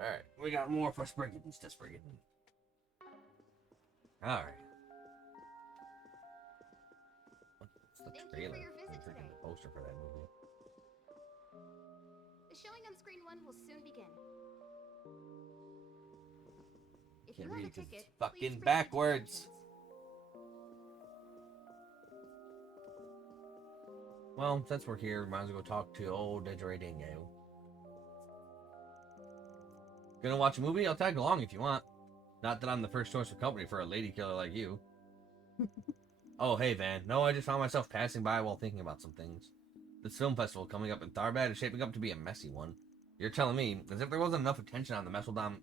Alright, we got more for Spriggans to Spriggan. Alright. What's the trailer? I'm freaking the poster for that movie. The showing on screen 1 will soon begin. If Can't you have read a it 'cause ticket, it's please fucking bring it to the backwards. entrance. Well, since we're here, might as well go talk to old Daybreak. Gonna watch a movie? I'll tag along if you want. Not that I'm the first choice of company for a lady killer like you. Oh, hey, Van. No, I just found myself passing by while thinking about some things. This film festival coming up in Tharbad is shaping up to be a messy one. You're telling me, as if there wasn't enough attention on the Messeldom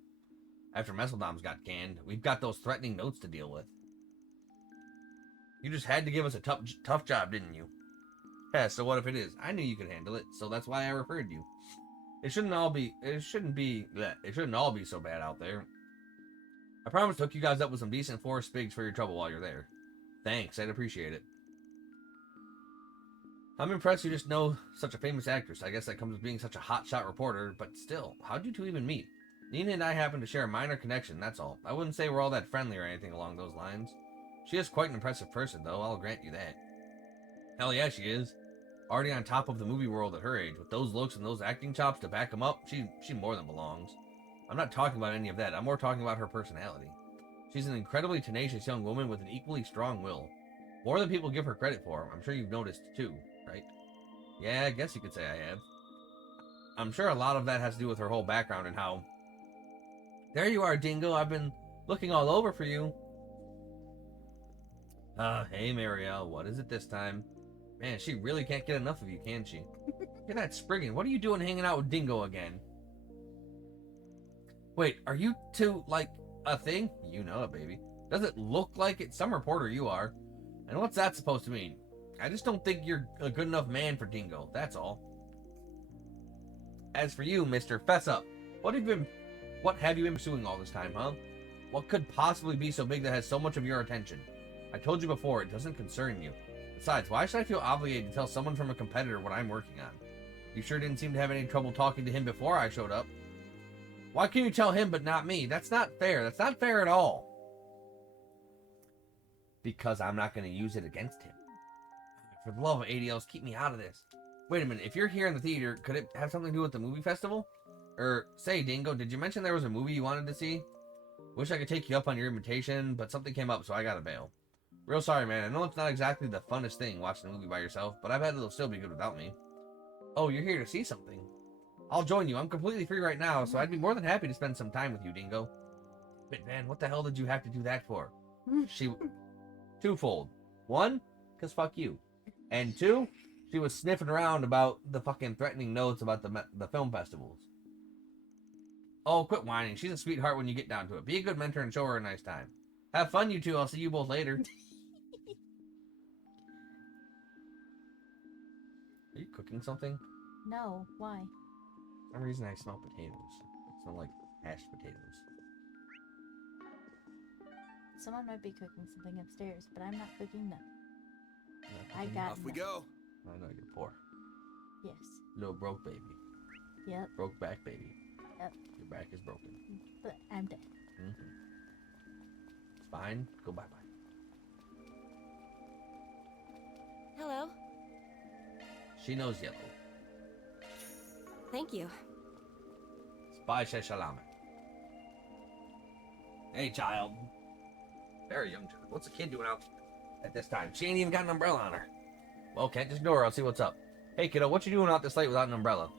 after Messeldoms got canned, we've got those threatening notes to deal with. You just had to give us a tough job, didn't you? Yeah, so what if it is? I knew you could handle it, so that's why I referred you. It shouldn't all be so bad out there. I promise to hook you guys up with some decent forest pigs for your trouble while you're there. Thanks, I'd appreciate it. I'm impressed you just know such a famous actress. I guess that comes with being such a hotshot reporter, but still, how'd you two even meet? Nina and I happen to share a minor connection, that's all. I wouldn't say we're all that friendly or anything along those lines. She is quite an impressive person, though, I'll grant you that. Hell yeah, she is. Already on top of the movie world at her age, with those looks and those acting chops to back them up, she more than belongs. I'm not talking about any of that, I'm more talking about her personality. She's an incredibly tenacious young woman with an equally strong will. More than people give her credit for, I'm sure you've noticed too, right? Yeah, I guess you could say I have. I'm sure a lot of that has to do with her whole background and how... There you are, Dingo, I've been looking all over for you. Hey Marielle, what is it this time? Man, she really can't get enough of you, can she? Look at that Spriggan, what are you doing hanging out with Dingo again? Wait, are you two, like, a thing? You know it, baby. Does it look like it? Some reporter you are. And what's that supposed to mean? I just don't think you're a good enough man for Dingo, that's all. As for you, mister, fess up. What have you been pursuing all this time, huh? What could possibly be so big that has so much of your attention? I told you before, it doesn't concern you. Besides, why should I feel obligated to tell someone from a competitor what I'm working on? You sure didn't seem to have any trouble talking to him before I showed up. Why can you tell him but not me? That's not fair. That's not fair at all. Because I'm not going to use it against him. For the love of ADLs, keep me out of this. Wait a minute, if you're here in the theater, could it have something to do with the movie festival? Say, Dingo, did you mention there was a movie you wanted to see? Wish I could take you up on your invitation, but something came up, so I gotta bail. Real sorry, man. I know it's not exactly the funnest thing watching a movie by yourself, but I bet it'll still be good without me. Oh, you're here to see something. I'll join you. I'm completely free right now, so I'd be more than happy to spend some time with you, Dingo. But man, what the hell did you have to do that for? She... Twofold. One, because fuck you. And two, she was sniffing around about the fucking threatening notes about the film festivals. Oh, quit whining. She's a sweetheart when you get down to it. Be a good mentor and show her a nice time. Have fun, you two. I'll see you both later. Are you cooking something? No, why? For some reason I smell potatoes. It smells like hashed potatoes. Someone might be cooking something upstairs, but I'm not cooking them. I got Off we go. I know you're poor. Yes. Little broke baby. Yep. Broke back baby. Yep. Your back is broken. But I'm dead. It's fine. Go bye-bye. Hello. She knows yellow. Thank you. Spy Shalame. Hey, child. Very young child. What's a kid doing out at this time? She ain't even got an umbrella on her. Well, can't just ignore her. I'll see what's up. Hey, kiddo, what you doing out this late without an umbrella?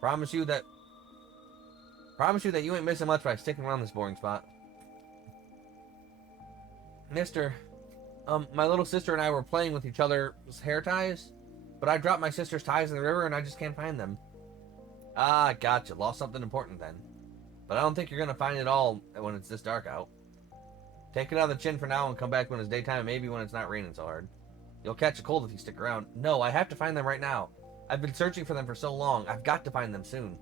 Promise you that you ain't missing much by sticking around this boring spot. Mister, my little sister and I were playing with each other's hair ties, but I dropped my sister's ties in the river and I just can't find them. Ah, gotcha. Lost something important then. But I don't think you're gonna find it all when it's this dark out. Take it out of the chin for now and come back when it's daytime and maybe when it's not raining so hard. You'll catch a cold if you stick around. No, I have to find them right now. I've been searching for them for so long. I've got to find them soon.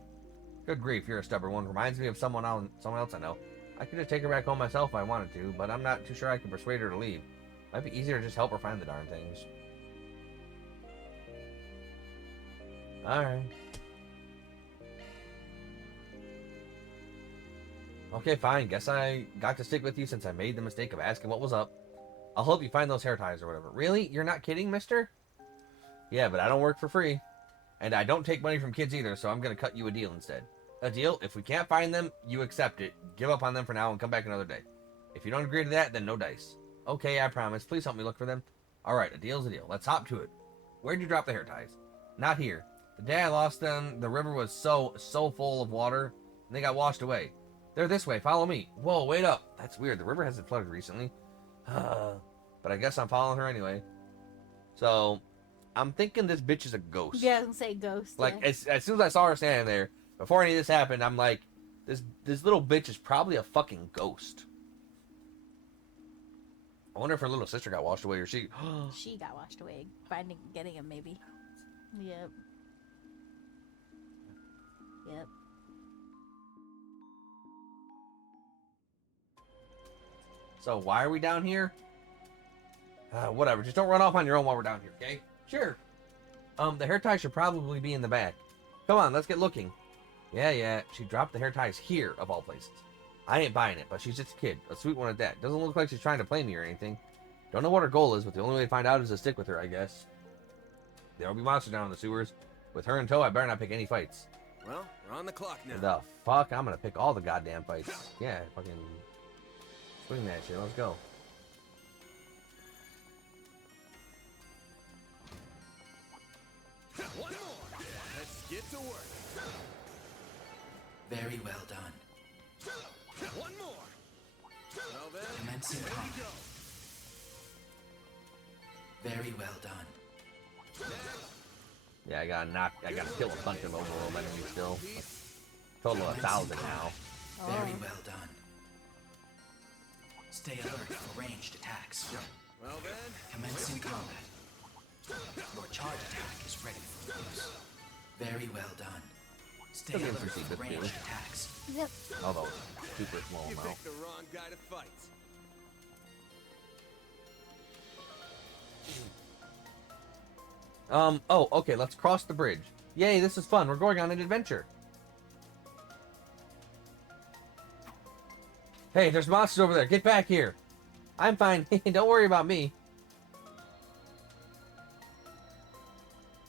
Good grief, you're a stubborn one. Reminds me of someone else I know. I could just take her back home myself if I wanted to, but I'm not too sure I can persuade her to leave. Might be easier to just help her find the darn things. Alright. Okay, fine. Guess I got to stick with you since I made the mistake of asking what was up. I'll help you find those hair ties or whatever. Really? You're not kidding, mister? Yeah, but I don't work for free. And I don't take money from kids either, so I'm going to cut you a deal instead. A deal? If we can't find them, you accept it. Give up on them for now and come back another day. If you don't agree to that, then no dice. Okay, I promise. Please help me look for them. Alright, a deal's a deal. Let's hop to it. Where'd you drop the hair ties? Not here. The day I lost them, the river was so full of water, and they got washed away. They're this way. Follow me. Whoa, wait up. That's weird. The river hasn't flooded recently. But I guess I'm following her anyway. So, I'm thinking this bitch is a ghost. Yeah, I was gonna say ghost. Like, yeah. as soon as I saw her standing there, before any of this happened, I'm like, this little bitch is probably a fucking ghost. I wonder if her little sister got washed away or she... She got washed away. Getting him, maybe. Yep. Yep. So why are we down here? Whatever. Just don't run off on your own while we're down here, okay? Sure. The hair tie should probably be in the back. Come on, let's get looking. Yeah. She dropped the hair ties here, of all places. I ain't buying it, but she's just a kid. A sweet one at that. Doesn't look like she's trying to play me or anything. Don't know what her goal is, but the only way to find out is to stick with her, I guess. There'll be monsters down in the sewers. With her in tow, I better not pick any fights. Well, we're on the clock now. The fuck? I'm gonna pick all the goddamn fights. Yeah, fucking... swing that shit. Let's go. One more. Let's get to work. Very well done. One more. Well then, Commencing there combat. you go. Very well done. Yeah, I gotta kill a bunch of overworld enemies still. Total of 1,000 now. Very Oh. well done. Stay alert for ranged attacks. Well then, Commencing combat. Your charge attack is ready for use. Very well done. Stay Still alert getting some for secrets, ranged too. attacks. Yep. Although, super small you amount. picked the wrong guy to fight. Oh, okay, let's cross the bridge. Yay, this is fun. We're going on an adventure. Hey, there's monsters over there. Get back here. I'm fine. Don't worry about me.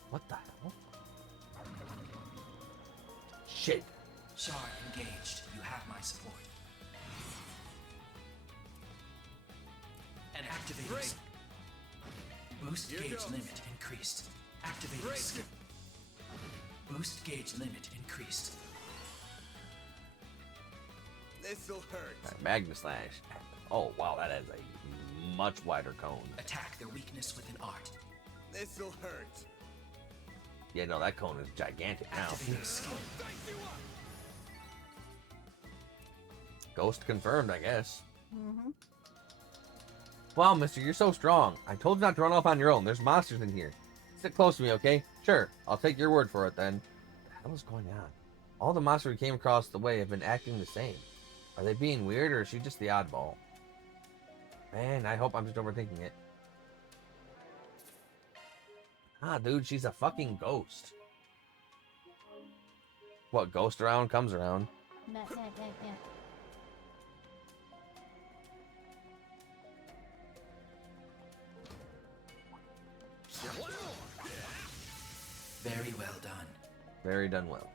What the hell? Shit. Shard engaged. You have my support. And activating. Break. Boost Here gauge goes. limit increased. Activating Break. skill. Boost gauge limit increased. This'll hurt. Magna Slash. Oh, wow, that has a much wider cone. Attack their weakness with an art. This'll hurt. Yeah, no, that cone is gigantic now. Activating skill. Ghost confirmed, I guess. Mm-hmm. Wow, mister, you're so strong. I told you not to run off on your own. There's monsters in here. Sit close to me, okay? Sure, I'll take your word for it then. What the hell is going on? All the monsters we came across the way have been acting the same. Are they being weird, or is she just the oddball? Man, I hope I'm just overthinking it. Ah, dude, she's a fucking ghost. What, ghost around comes around? Nah. One more. Very well done. Very done well.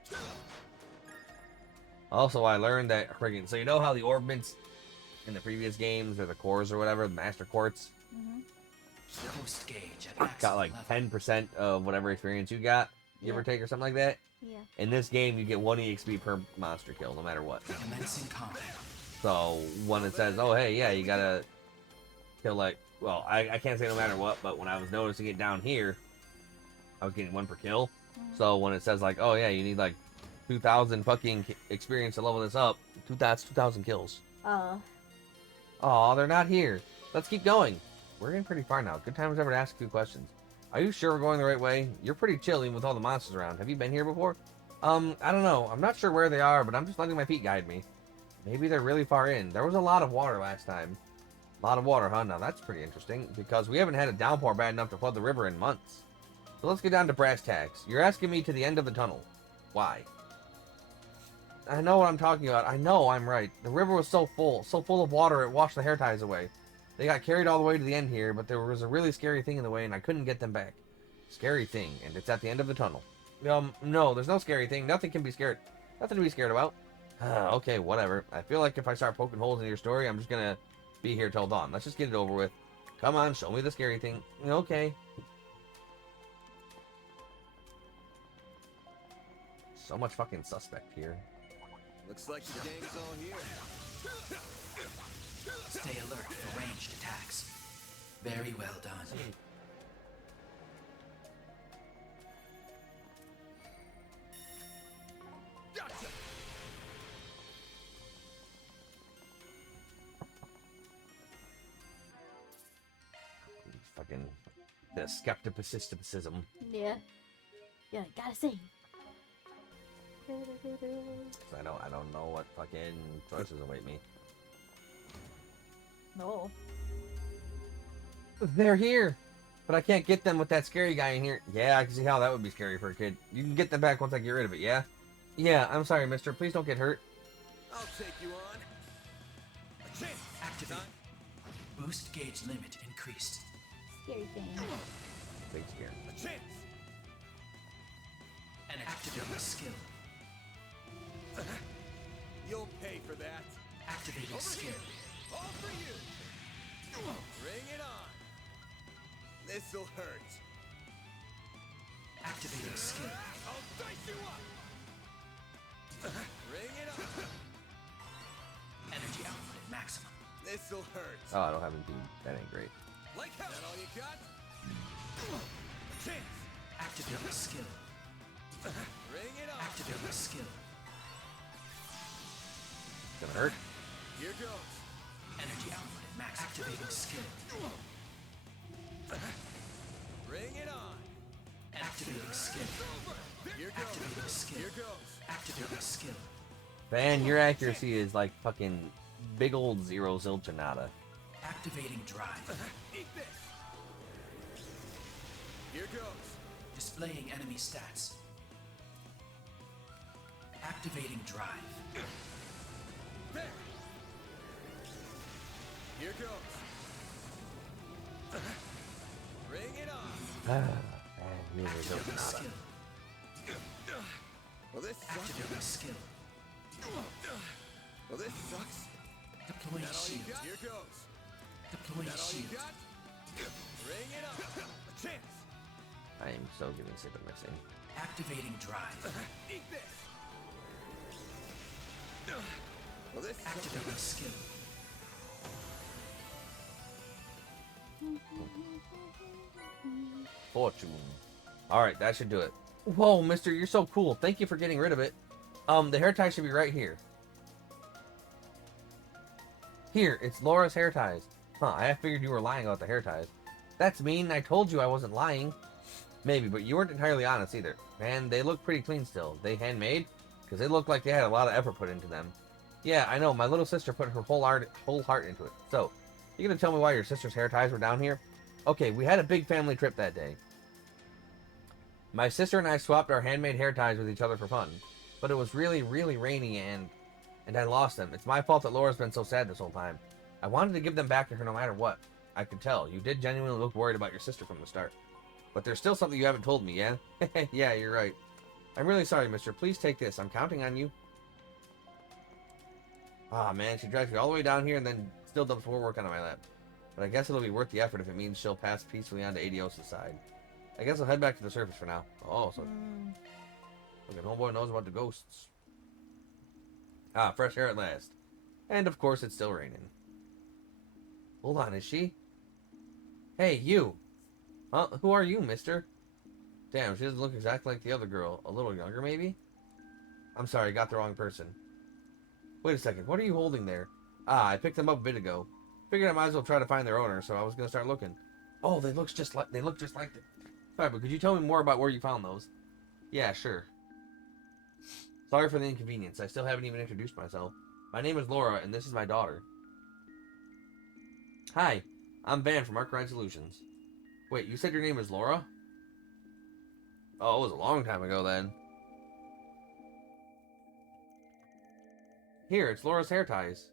Also, I learned that friggin' so you know how the orbments in the previous games or the cores or whatever, the master quartz, Mm-hmm. Boost gauge at maximum got like level. 10% of whatever experience you got, give or Yeah. take, or something like that. Yeah. In this game, you get 1 EXP per monster kill, no matter what. Commencing combat. So when it says, oh hey, yeah, you gotta kill like, well, I can't say no matter what, but when I was noticing it down here, I was getting 1 per kill. Mhm. So when it says like, oh yeah, you need like 2,000 fucking experience to level this up, 2,000 kills. Aw, they're not here. Let's keep going. We're getting pretty far now. Good time as ever to ask a few questions. Are you sure we're going the right way? You're pretty chilly with all the monsters around. Have you been here before? I don't know. I'm not sure where they are, but I'm just letting my feet guide me. Maybe they're really far in. There was a lot of water last time. A lot of water, huh? Now that's pretty interesting, because we haven't had a downpour bad enough to flood the river in months. So let's get down to brass tacks. You're asking me to the end of the tunnel. Why? I know what I'm talking about. I know I'm right. The river was so full of water it washed the hair ties away. They got carried all the way to the end here, but there was a really scary thing in the way and I couldn't get them back. Scary thing, and it's at the end of the tunnel. No, there's no scary thing. Nothing can be scared. Nothing to be scared about. Okay, whatever. I feel like if I start poking holes in your story, I'm just gonna be here till dawn. Let's just get it over with. Come on, show me the scary thing. Okay. So much fucking suspect here. Looks like the gang's all here. Stay alert for ranged attacks. Very well done. Gotcha. Fucking the skepticism. Yeah. Yeah, gotta say. I don't know what fucking choices await me. No. They're here, but I can't get them with that scary guy in here. Yeah, I can see how that would be scary for a kid. You can get them back once I get rid of it, yeah? Yeah, I'm sorry, mister. Please don't get hurt. I'll take you on. A chance. Activate. Boost gauge limit increased. Scary thing. Big scare. A chance. And activate skill. You'll pay for that. Activating skill. All for you. Bring it on. This'll hurt. Activating skill. I'll dice you up. Bring it on. Energy output at maximum. This'll hurt. Oh, I don't have anything. That ain't great. Like hell. Is that all you got? A chance. Activating skill. Bring it on. Activating skill. It's gonna hurt. Here goes. Energy output at max. Activating skill. Bring it on. Activating skill. Here goes. Activating skill. Here goes. Activating skill. Man, your accuracy is like fucking big old zero zilchinada. Activating drive. Eat this. Here goes. Displaying enemy stats. Activating drive. There. Here goes. Bring it on. Man, you're Activating zilchinada. skill. Well, this sucks. Activating skill. Well, this sucks. Deploying That all you shield. got? Here goes. Deploying That all you shield. got? Bring it on. A chance. I am so getting sick of missing. Activating drive. Eat this. Well, this sucks. Activating skill. Fortune. Alright, that should do it. Whoa, mister, you're so cool. Thank you for getting rid of it. The hair tie should be right here. Here, it's Laura's hair ties. Huh, I figured you were lying about the hair ties. That's mean. I told you I wasn't lying. Maybe, but you weren't entirely honest either. Man, they look pretty clean still. They handmade? Because they look like they had a lot of effort put into them. Yeah, I know. My little sister put her whole heart into it. So, you gonna tell me why your sister's hair ties were down here? Okay, we had a big family trip that day. My sister and I swapped our handmade hair ties with each other for fun. But it was really, really rainy and I lost them. It's my fault that Laura's been so sad this whole time. I wanted to give them back to her no matter what. I could tell. You did genuinely look worried about your sister from the start. But there's still something you haven't told me, yeah? Yeah, you're right. I'm really sorry, mister. Please take this. I'm counting on you. Ah, man, she drives me all the way down here and then still dumps more work onto my lap. But I guess it'll be worth the effort if it means she'll pass peacefully onto Adios' side. I guess I'll head back to the surface for now. Oh, so... Fucking homeboy knows about the ghosts. Ah, fresh air at last. And of course it's still raining. Hold on, is she? Hey, you! Huh? Who are you, mister? Damn, she doesn't look exactly like the other girl. A little younger, maybe? I'm sorry, I got the wrong person. Wait a second, what are you holding there? Ah, I picked them up a bit ago. Figured I might as well try to find their owner, so I was gonna start looking. Oh, they look just like them. Sorry, but could you tell me more about where you found those? Yeah, sure. Sorry for the inconvenience. I still haven't even introduced myself. My name is Laura, and this is my daughter. Hi, I'm Van from Arcride Solutions. Wait, you said your name is Laura? Oh, it was a long time ago then. Here, it's Laura's hair ties.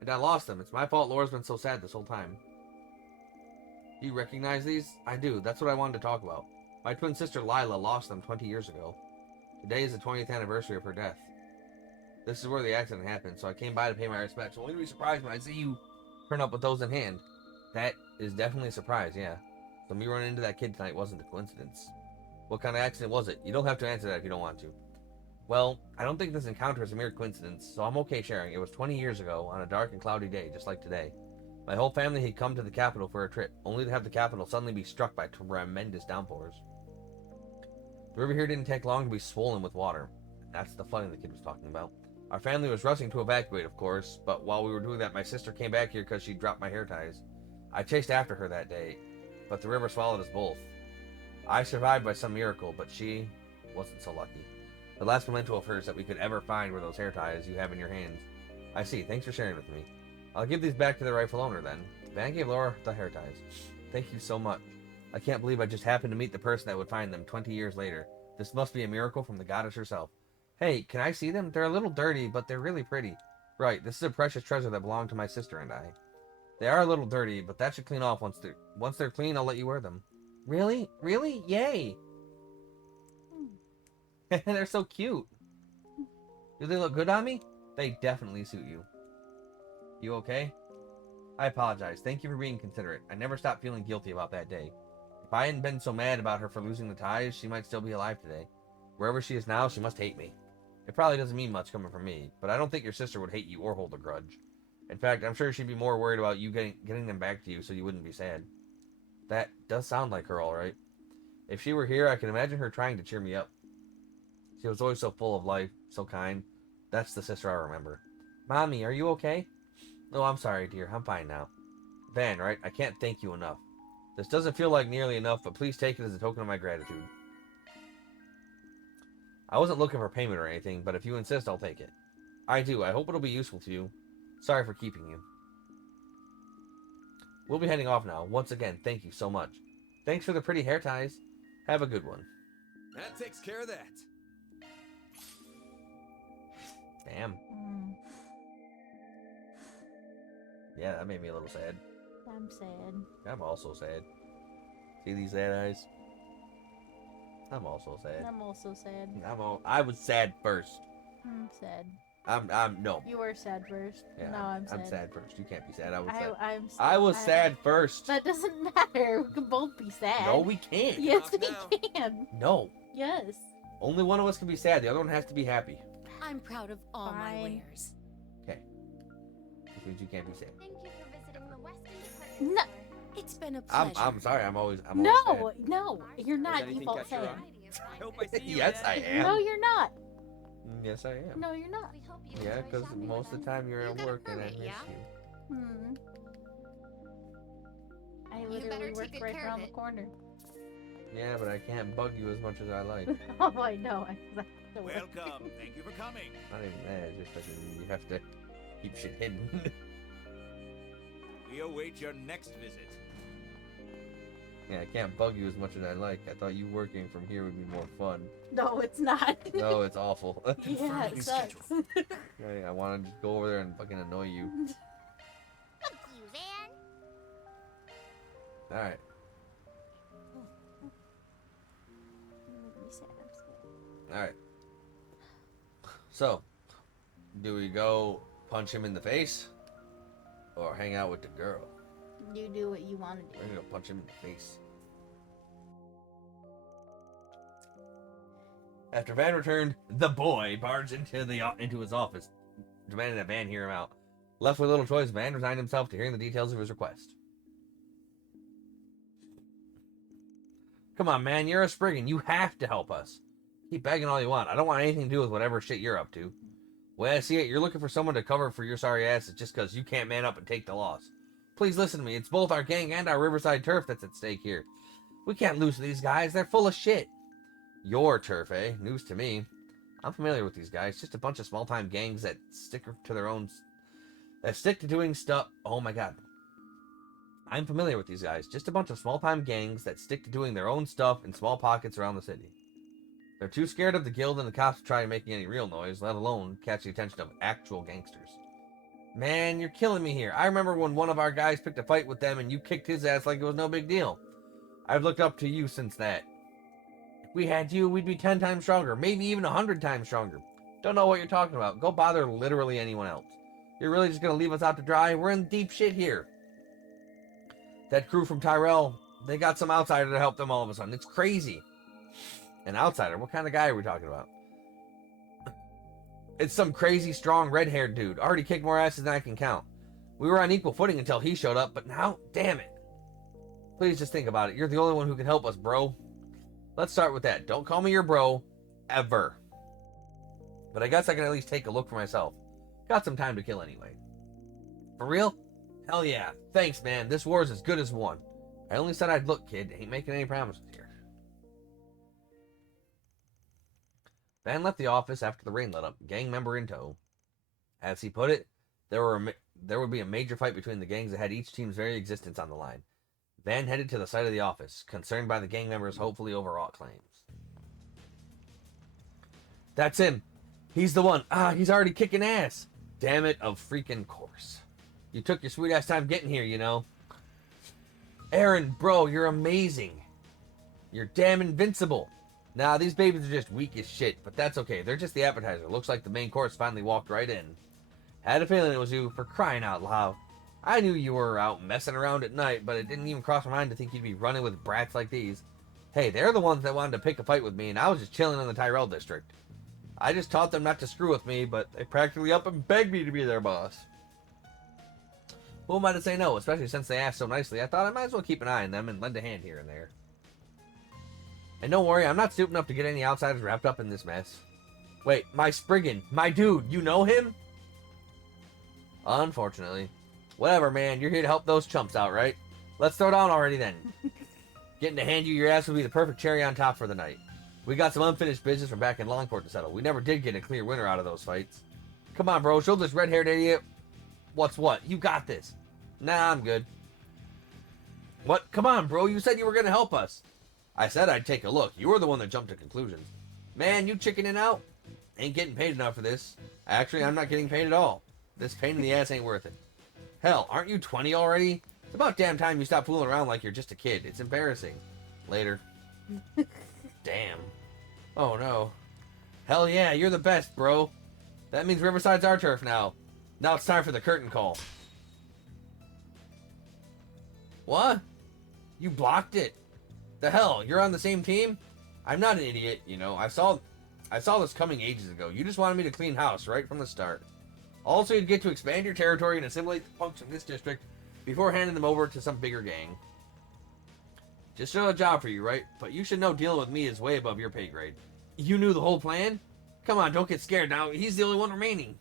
And I lost them. It's my fault Laura's been so sad this whole time. Do you recognize these? I do. That's what I wanted to talk about. My twin sister Lila lost them 20 years ago. Today is the 20th anniversary of her death. This is where the accident happened, so I came by to pay my respects. Only to be surprised when I see you turn up with those in hand. That is definitely a surprise, yeah. So me running into that kid tonight wasn't a coincidence. What kind of accident was it? You don't have to answer that if you don't want to. Well, I don't think this encounter is a mere coincidence, so I'm okay sharing. It was 20 years ago, on a dark and cloudy day, just like today. My whole family had come to the capital for a trip, only to have the capital suddenly be struck by tremendous downpours. The river here didn't take long to be swollen with water. That's the flooding the kid was talking about. Our family was rushing to evacuate, of course, but while we were doing that, my sister came back here because she dropped my hair ties. I chased after her that day, but the river swallowed us both. I survived by some miracle, but she wasn't so lucky. The last memento of hers that we could ever find were those hair ties you have in your hands. I see. Thanks for sharing with me. I'll give these back to the rightful owner then. Van gave Laura the hair ties. Thank you so much. I can't believe I just happened to meet the person that would find them 20 years later. This must be a miracle from the goddess herself. Hey, can I see them? They're a little dirty, but they're really pretty. Right, this is a precious treasure that belonged to my sister and I. They are a little dirty, but that should clean off once they're clean. I'll let you wear them. Really? Really? Yay! They're so cute. Do they look good on me? They definitely suit you. You okay? I apologize. Thank you for being considerate. I never stopped feeling guilty about that day. If I hadn't been so mad about her for losing the ties, she might still be alive today. Wherever she is now, she must hate me. It probably doesn't mean much coming from me, but I don't think your sister would hate you or hold a grudge. In fact, I'm sure she'd be more worried about you getting them back to you so you wouldn't be sad. That does sound like her, all right. If she were here, I can imagine her trying to cheer me up. She was always so full of life, so kind. That's the sister I remember. Mommy, are you okay? Oh, I'm sorry, dear. I'm fine now. Van, right? I can't thank you enough. This doesn't feel like nearly enough, but please take it as a token of my gratitude. I wasn't looking for payment or anything, but if you insist, I'll take it. I do. I hope it'll be useful to you. Sorry for keeping you. We'll be heading off now. Once again, thank you so much. Thanks for the pretty hair ties. Have a good one. That takes care of that. Damn. Yeah, that made me a little sad. I'm sad. I'm also sad. See these sad eyes? I'm also sad. I'm also sad. I was sad first. I'm sad. No. You were sad first. Yeah, Now I'm sad. I'm sad first. You can't be sad. I was sad. I'm sad. I was sad first. That doesn't matter. We can both be sad. No, we can't. Yes, Talk we now. can. No. Yes. Only one of us can be sad. The other one has to be happy. I'm proud of all my Fine. wares. Okay. Which means you can't be sad. Thank you for visiting the Weston Department No. Store. It's been a pleasure. I'm sorry. I'm always No, sad. no, you're not anything default catch your sad. eye? I hope I see you Yes, I again. am. No, you're not. Yes, I am. No, you're not. We hope you Yeah, enjoy because shopping most with of the us. time you're You at got a work and I permit, miss yeah? you. I You literally better work take good right care of around the it. corner. Yeah, but I can't bug you as much as I like. Oh, I know. I have to work. Welcome. Thank you for coming. Not even that. It's just like you have to keep shit hidden. We await your next visit. Yeah, I can't bug you as much as I like. I thought you working from here would be more fun. No, it's not. No, it's awful. Yeah, Confirming it sucks. I want to just go over there and fucking annoy you. Thank you, Van. Alright. Alright. So, do we go punch him in the face? Or hang out with the girl? You do what you want to We're do. gonna punch him in the face. After Van returned, the boy barged into his office, demanding that Van hear him out. Left with little choice, Van resigned himself to hearing the details of his request. Come on, man, you're a Spriggan. You have to help us. Keep begging all you want. I don't want anything to do with whatever shit you're up to. The way I see it, you're looking for someone to cover for your sorry asses just because you can't man up and take the loss. Please listen to me. It's both our gang and our Riverside turf that's at stake here. We can't lose to these guys. They're full of shit. Your turf, eh? News to me. I'm familiar with these guys. Just a bunch of small-time gangs that stick to their own... That stick to doing stuff... Oh my god. I'm familiar with these guys. Just a bunch of small-time gangs that stick to doing their own stuff in small pockets around the city. They're too scared of the guild and the cops to try making any real noise, let alone catch the attention of actual gangsters. Man, you're killing me here. I remember when one of our guys picked a fight with them and you kicked his ass like it was no big deal. I've looked up to you since that. If we had you, we'd be 10 times stronger, maybe even 100 times stronger. Don't know what you're talking about. Go bother literally anyone else. You're really just going to leave us out to dry? We're in deep shit here. That crew from Tyrell, they got some outsider to help them all of a sudden. It's crazy. An outsider? What kind of guy are we talking about? It's some crazy, strong, red-haired dude. Already kicked more asses than I can count. We were on equal footing until he showed up, but now, damn it. Please just think about it. You're the only one who can help us, bro. Let's start with that. Don't call me your bro, ever. But I guess I can at least take a look for myself. Got some time to kill anyway. For real? Hell yeah. Thanks, man. This war's as good as won. I only said I'd look, kid. Ain't making any promises here. Van left the office after the rain let up, gang member in tow. As he put it, there would be a major fight between the gangs that had each team's very existence on the line. Van headed to the site of the office, concerned by the gang members' hopefully overwrought claims. That's him. He's the one. He's already kicking ass. Damn it, of freaking course. You took your sweet ass time getting here, you know. Aaron, bro, you're amazing. You're damn invincible. Nah, these babies are just weak as shit, but that's okay. They're just the appetizer. Looks like the main course finally walked right in. Had a feeling it was you, for crying out loud. I knew you were out messing around at night, but it didn't even cross my mind to think you'd be running with brats like these. Hey, they're the ones that wanted to pick a fight with me, and I was just chilling in the Tyrell district. I just taught them not to screw with me, but they practically up and begged me to be their boss. Who am I to say no, especially since they asked so nicely? I thought I might as well keep an eye on them and lend a hand here and there. And don't worry, I'm not stupid enough to get any outsiders wrapped up in this mess. Wait, my Spriggan, my dude, you know him? Unfortunately. Whatever, man, you're here to help those chumps out, right? Let's throw down already then. Getting to hand you your ass would be the perfect cherry on top for the night. We got some unfinished business from back in Longport to settle. We never did get a clear winner out of those fights. Come on, bro, show this red-haired idiot what's what. You got this. Nah, I'm good. What? Come on, bro, you said you were going to help us. I said I'd take a look. You were the one that jumped to conclusions. Man, you chickening out? Ain't getting paid enough for this. Actually, I'm not getting paid at all. This pain in the ass ain't worth it. Hell, aren't you 20 already? It's about damn time you stop fooling around like you're just a kid. It's embarrassing. Later. Damn. Oh no. Hell yeah, you're the best, bro. That means Riverside's our turf now. Now it's time for the curtain call. What? You blocked it. The hell, you're on the same team? I'm not an idiot, you know. I saw this coming ages ago. You just wanted me to clean house right from the start. Also, you'd get to expand your territory and assimilate the punks in this district before handing them over to some bigger gang. Just a job for you, right? But you should know dealing with me is way above your pay grade. You knew the whole plan? Come on, don't get scared now. He's the only one remaining.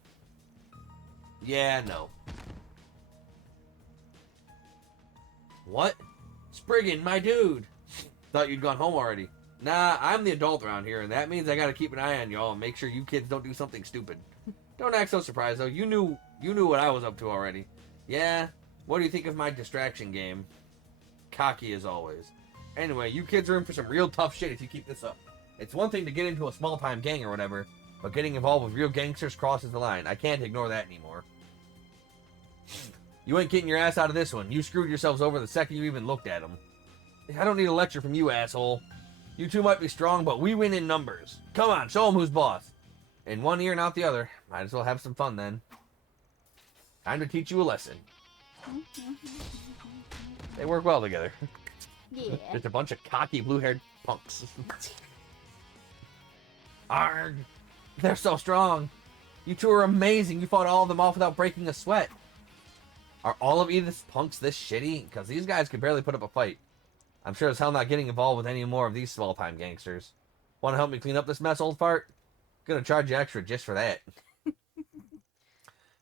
Yeah, no. What? Spriggan, my dude. Thought you'd gone home already. Nah, I'm the adult around here, and that means I gotta keep an eye on y'all and make sure you kids don't do something stupid. Don't act so surprised, though. You knew what I was up to already. Yeah? What do you think of my distraction game? Cocky as always. Anyway, you kids are in for some real tough shit if you keep this up. It's one thing to get into a small-time gang or whatever, but getting involved with real gangsters crosses the line. I can't ignore that anymore. You ain't getting your ass out of this one. You screwed yourselves over the second you even looked at them. I don't need a lecture from you, asshole. You two might be strong, but we win in numbers. Come on, show them who's boss. In one ear and out the other. Might as well have some fun then. Time to teach you a lesson. They work well together. Yeah. Just a bunch of cocky blue-haired punks. Arg! They're so strong. You two are amazing. You fought all of them off without breaking a sweat. Are all of Edith's punks this shitty? Because these guys could barely put up a fight. I'm sure as hell not getting involved with any more of these small-time gangsters. Want to help me clean up this mess, old fart? Gonna charge you extra just for that.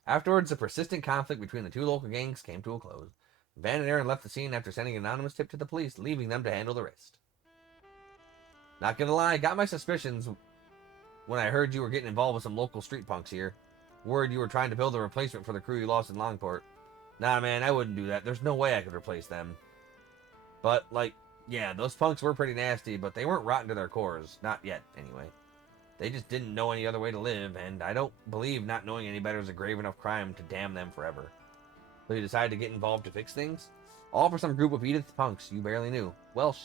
Afterwards, the persistent conflict between the two local gangs came to a close. Van and Aaron left the scene after sending an anonymous tip to the police, leaving them to handle the rest. Not gonna lie, got my suspicions when I heard you were getting involved with some local street punks here. Word you were trying to build a replacement for the crew you lost in Longport. Nah, man, I wouldn't do that. There's no way I could replace them. But, like, Yeah, those punks were pretty nasty, but they weren't rotten to their cores. Not yet, anyway. They just didn't know any other way to live, and I don't believe not knowing any better is a grave enough crime to damn them forever. So you decided to get involved to fix things? All for some group of Edith punks you barely knew.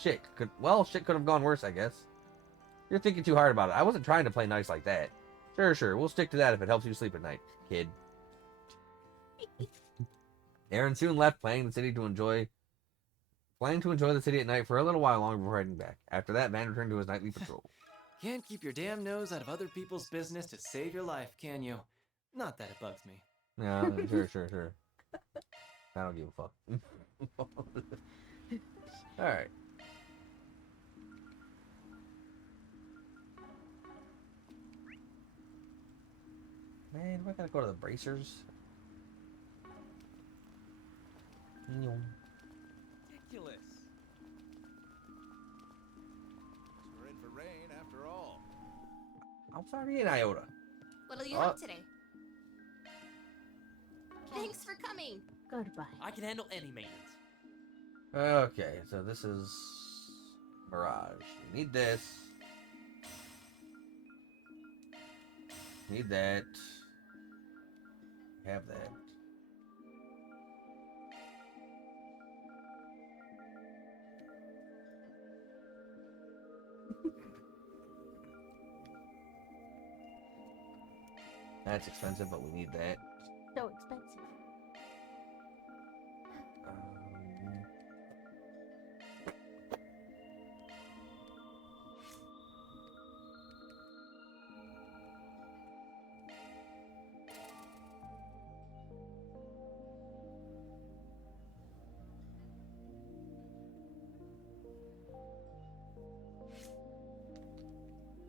Shit could have gone worse, I guess. You're thinking too hard about it. I wasn't trying to play nice like that. Sure, we'll stick to that if it helps you sleep at night, kid. Aaron soon left, planning to enjoy the city at night for a little while longer before heading back. After that, Van returned to his nightly patrol. Can't keep your damn nose out of other people's business to save your life, can you? Not that it bugs me. Yeah, sure. I don't give a fuck. Alright. Man, do I gotta go to the bracers? Ridiculous. We're in for rain after all. I'm sorry, an iota. What'll you have today? Thanks for coming. Goodbye. I can handle any maintenance. Okay, so this is Mirage. We need this. Need that. Have that. That's expensive, but we need that. So expensive.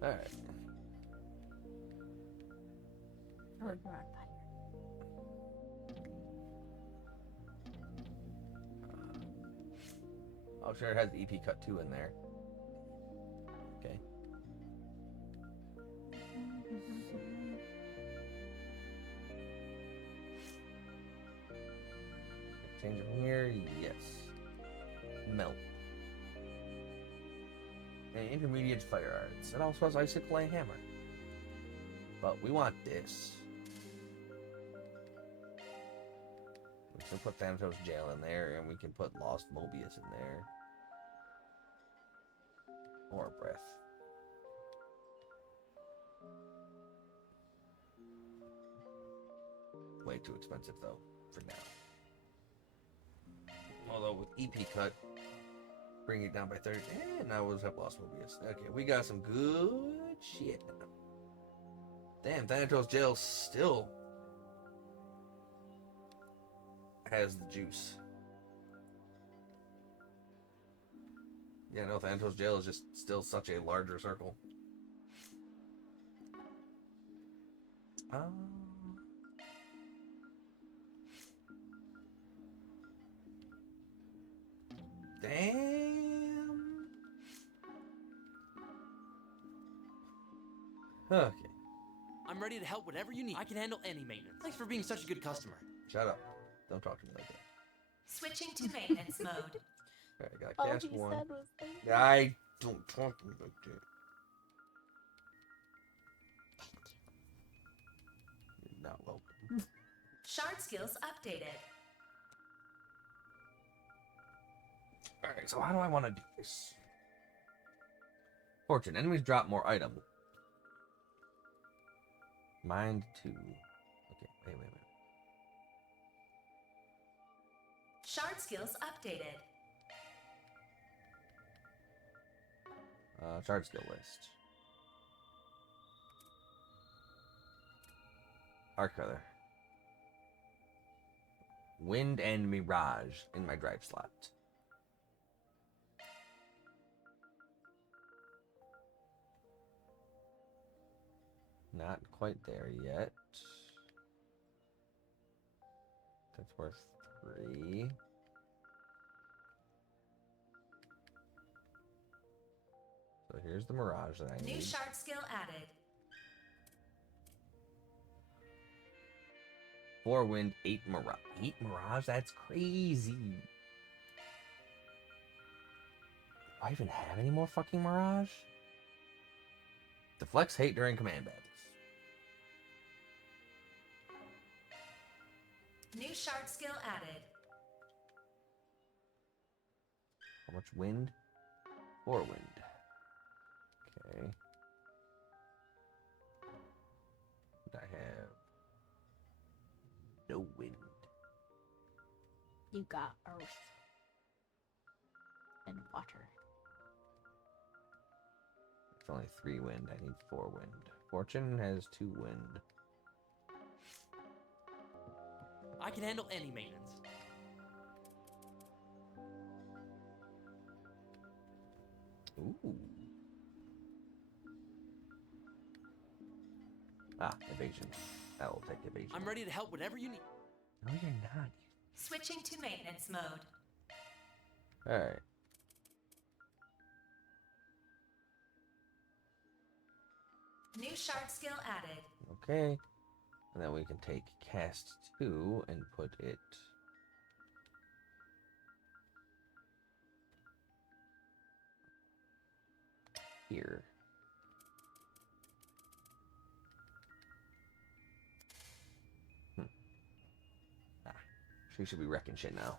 All right. Oh, you're on fire. Oh, sure, it has the EP cut 2 in there. Okay. Change it from here, yes. Melt. And intermediate fire arts. It also has icicle and hammer. But we want this. We can put Thanatos Jail in there, and we can put Lost Mobius in there. Or Breath. Way too expensive, though, for now. Although with EP cut, bring it down by 30. And now we'll have Lost Mobius. Okay, we got some good shit. Damn, Thanatos Jail still has the juice. Yeah, no, Thanatos Jail is just still such a larger circle. Damn. Okay. I'm ready to help whatever you need. I can handle any maintenance. Thanks for being such a good customer. Shut up. Don't talk to me like that. Switching to maintenance mode. Alright, I got All cast he one. said was thank you. I don't talk to me like that. You're not welcome. Shard skills updated. Alright, so how do I want to do this? Fortune. Enemies drop more item. Mind 2. Okay, wait. Shard skills updated. Chart skill list. Arc color. Wind and Mirage in my drive slot. Not quite there yet. That's worth 3. So here's the Mirage that I need. New shard skill added. 4 wind, 8 Mirage. 8 Mirage? That's crazy. I even have any more fucking Mirage? Deflects hate during command battles. New shard skill added. How much wind? 4 wind. Okay. I have no wind. You got earth and water. It's only 3 wind. I need 4 wind. Fortune has 2 wind. I can handle any maintenance. Ooh. Ah, evasion. I will take evasion. I'm ready to help whatever you need. No, you're not. Switching to maintenance mode. Alright. New shard skill added. Okay. And then we can take cast 2 and put it here. Ah, she should be wrecking shit now.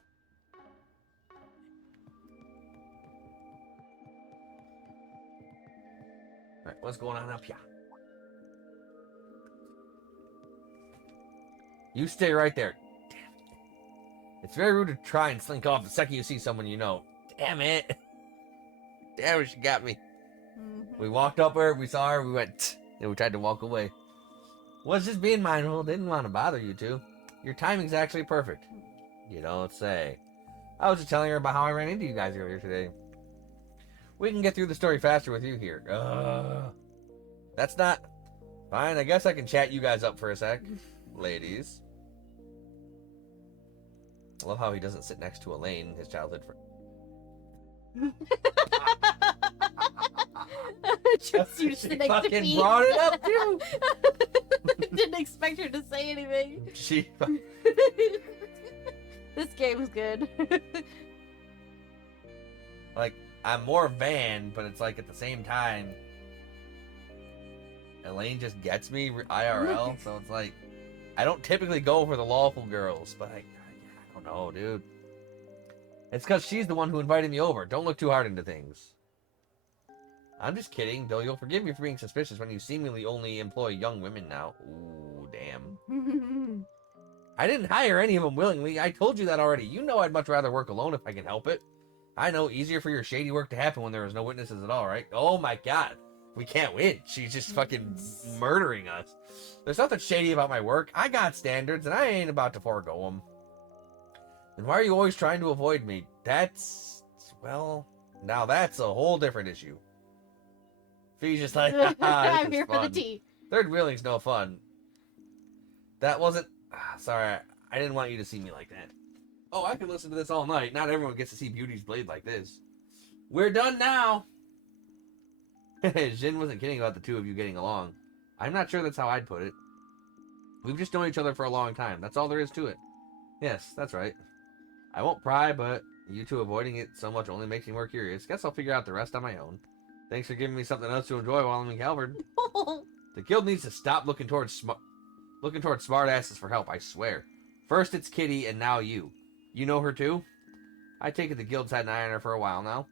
Alright, what's going on up here? You stay right there. Damn it. It's very rude to try and slink off the second you see someone you know. Damn it. Damn it, she got me. We walked up her, we saw her, we went, and we tried to walk away. Was just being mindful, didn't want to bother you two. Your timing's actually perfect. You don't say. I was just telling her about how I ran into you guys earlier today. We can get through the story faster with you here. That's not... Fine, I guess I can chat you guys up for a sec. Ladies. I love how he doesn't sit next to Elaine, his childhood friend. Just you sit next to fucking me. brought it up too. Didn't expect her to say anything. She... This game's good. Like, I'm more Van, but it's like at the same time, Elaine just gets me IRL, so it's like, I don't typically go for the lawful girls, but I don't know, dude. It's because she's the one who invited me over. Don't look too hard into things. I'm just kidding, though you'll forgive me for being suspicious when you seemingly only employ young women now. Ooh, damn. I didn't hire any of them willingly. I told you that already. You know I'd much rather work alone if I can help it. I know, easier for your shady work to happen when there was no witnesses at all, right? Oh my god. We can't win. She's just fucking murdering us. There's nothing shady about my work. I got standards, and I ain't about to forego them. Then why are you always trying to avoid me? That's... well... now that's a whole different issue. Fee's just like, haha, I'm this here is for the fun. tea. Third wheeling's no fun. That wasn't... sorry, I didn't want you to see me like that. Oh, I could listen to this all night. Not everyone gets to see Beauty's blade like this. We're done now! Jin wasn't kidding about the two of you getting along. I'm not sure that's how I'd put it. We've just known each other for a long time. That's all there is to it. Yes, that's right. I won't pry, but you two avoiding it so much only makes me more curious. Guess I'll figure out the rest on my own. Thanks for giving me something else to enjoy while I'm in Calvard. The guild needs to stop looking towards smart asses for help, I swear. First it's Kitty, and now you. You know her too? I take it the guild's had an eye on her for a while now.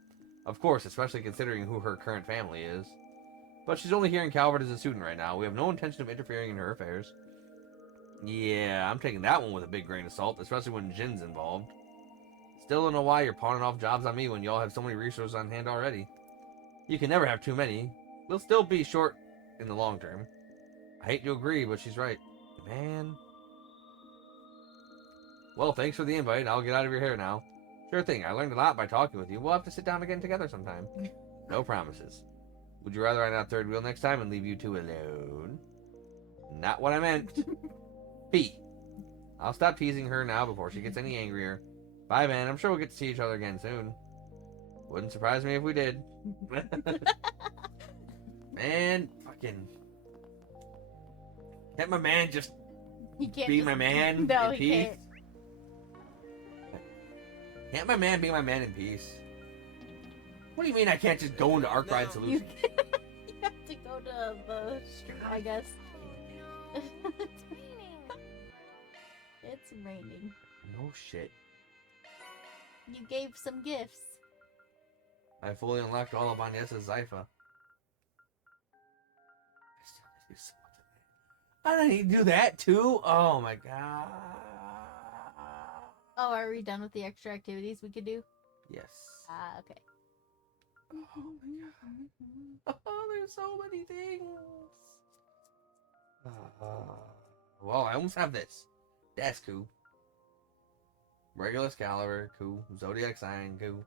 Of course, especially considering who her current family is. But she's only here in Calvert as a student right now. We have no intention of interfering in her affairs. Yeah, I'm taking that one with a big grain of salt, especially when Jin's involved. Still don't know why you're pawning off jobs on me when y'all have so many resources on hand already. You can never have too many. We'll still be short in the long term. I hate to agree, but she's right. Man. Well, thanks for the invite. I'll get out of your hair now. Sure thing. I learned a lot by talking with you. We'll have to sit down again together sometime. No promises. Would you rather I not third wheel next time and leave you two alone? Not what I meant. P. I'll stop teasing her now before she gets any angrier. Bye, man. I'm sure we'll get to see each other again soon. Wouldn't surprise me if we did. Man, fucking... Can't my man just He can't be just... my man No, in he peace? can't. Can't my man be my man in peace? What do you mean I can't just go into Arc Ride You, Solutions? you have to go to the. I guess. It's raining. No shit. You gave some gifts. I fully unlocked all of Vanessa's Zypha. I need to do that too? Oh my god. Oh, are we done with the extra activities we could do? Yes. Ah, okay. Oh my god. Oh, there's so many things. Well, I almost have this. That's cool. Regular Excalibur, cool. Zodiac Sign, cool.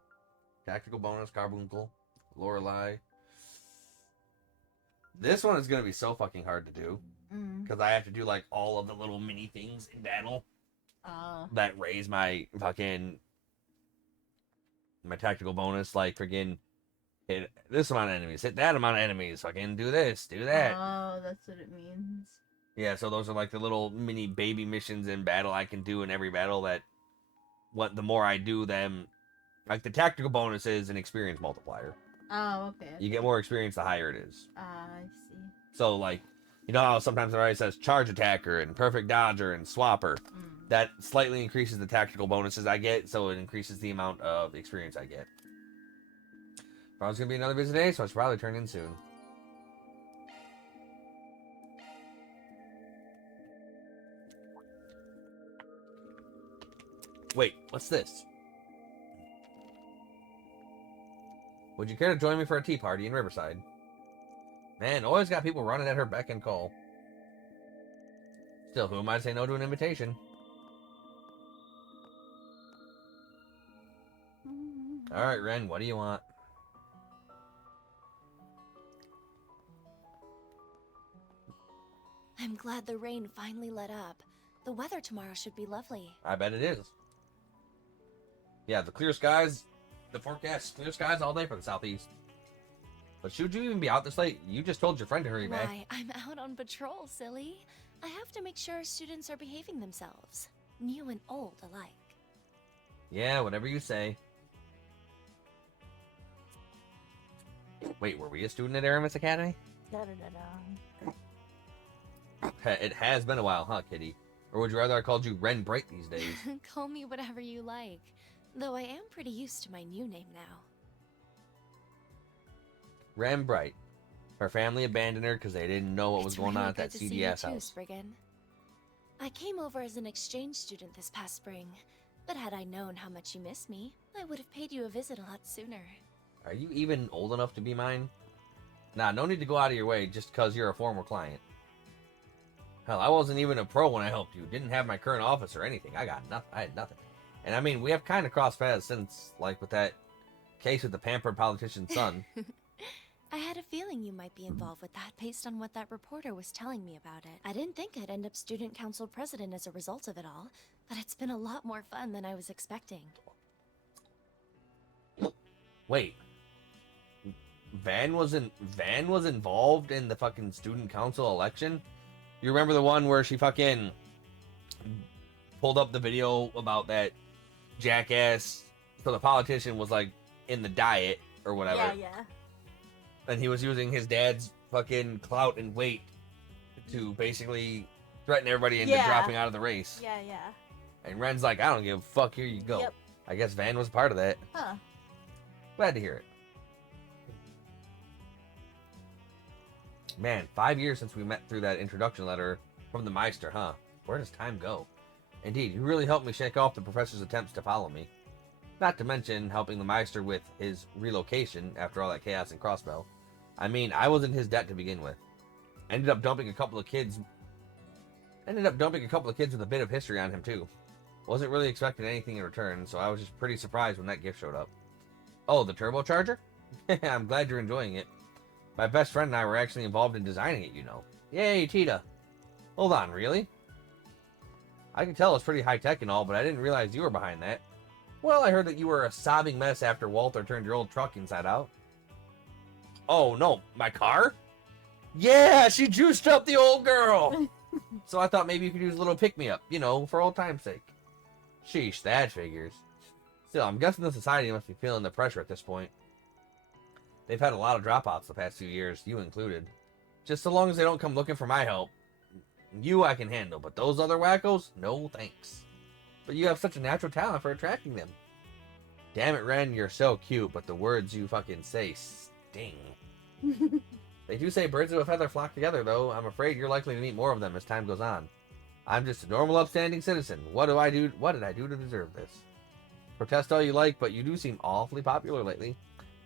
Tactical bonus, Carbuncle. Lorelei. This one is going to be so fucking hard to do. Because I have to do, like, all of the little mini things in battle. That raise my fucking... My tactical bonus, like, friggin... Hit this amount of enemies, hit that amount of enemies, fucking do this, do that. Oh, that's what it means. Yeah, so those are like the little mini baby missions in battle I can do in every battle that the more I do them, like the tactical bonus is an experience multiplier. Oh, okay. You get more experience the higher it is. I see. So like, you know how sometimes it already says charge attacker and perfect dodger and swapper. That slightly increases the tactical bonuses I get, so it increases the amount of experience I get. Probably gonna be another visit today, so I should probably turn in soon. Wait, what's this? Would you care to join me for a tea party in Riverside? Man, always got people running at her beck and call. Still, who am I to say no to an invitation? Alright, Ren, what do you want? I'm glad the rain finally let up. The weather tomorrow should be lovely. I bet it is. Yeah, the forecast, clear skies all day for the southeast. But should you even be out this late? You just told your friend to hurry back. Why, I'm out on patrol, silly. I have to make sure our students are behaving themselves. New and old alike. Yeah, whatever you say. Wait, were we a student at Aramis Academy? Da-da-da-da. It has been a while, huh, Kitty? Or would you rather I called you Ren Bright these days? Call me whatever you like. Though I am pretty used to my new name now. Ren Bright. Her family abandoned her because they didn't know what was going on at that CDS house. Spriggan. I came over as an exchange student this past spring, but had I known how much you miss me, I would have paid you a visit a lot sooner. Are you even old enough to be mine? Nah, no need to go out of your way just because you're a former client. Hell, I wasn't even a pro when I helped you. Didn't have my current office or anything. I had nothing. And I mean, we have kind of crossed paths since, like with that case with the pampered politician's son. I had a feeling you might be involved with that based on what that reporter was telling me about it. I didn't think I'd end up student council president as a result of it all, but it's been a lot more fun than I was expecting. Wait. Van was involved in the fucking student council election? You remember the one where she fucking pulled up the video about that jackass? So the politician was like in the diet or whatever. Yeah, yeah. And he was using his dad's fucking clout and weight to basically threaten everybody into dropping out of the race. Yeah, yeah. And Ren's like, I don't give a fuck, here you go. Yep. I guess Van was part of that. Huh. Glad to hear it. Man, 5 years since we met through that introduction letter from the Meister, huh? Where does time go? Indeed, you really helped me shake off the professor's attempts to follow me. Not to mention helping the Meister with his relocation after all that chaos in Crossbell. I mean, I was in his debt to begin with. Ended up dumping a couple of kids with a bit of history on him too. Wasn't really expecting anything in return, so I was just pretty surprised when that gift showed up. Oh, the turbocharger? I'm glad you're enjoying it. My best friend and I were actually involved in designing it, you know. Yay, Tita. Hold on, really? I can tell it's pretty high-tech and all, but I didn't realize you were behind that. Well, I heard that you were a sobbing mess after Walter turned your old truck inside out. Oh, no, my car? Yeah, she juiced up the old girl! So I thought maybe you could use a little pick-me-up, you know, for old time's sake. Sheesh, that figures. Still, I'm guessing the society must be feeling the pressure at this point. They've had a lot of dropouts the past few years, you included. Just so long as they don't come looking for my help. You I can handle, but those other wackos, no thanks. But you have such a natural talent for attracting them. Damn it, Ren, you're so cute, but the words you fucking say sting. They do say birds of a feather flock together, though. I'm afraid you're likely to meet more of them as time goes on. I'm just a normal, upstanding citizen. What did I do to deserve this? Protest all you like, but you do seem awfully popular lately.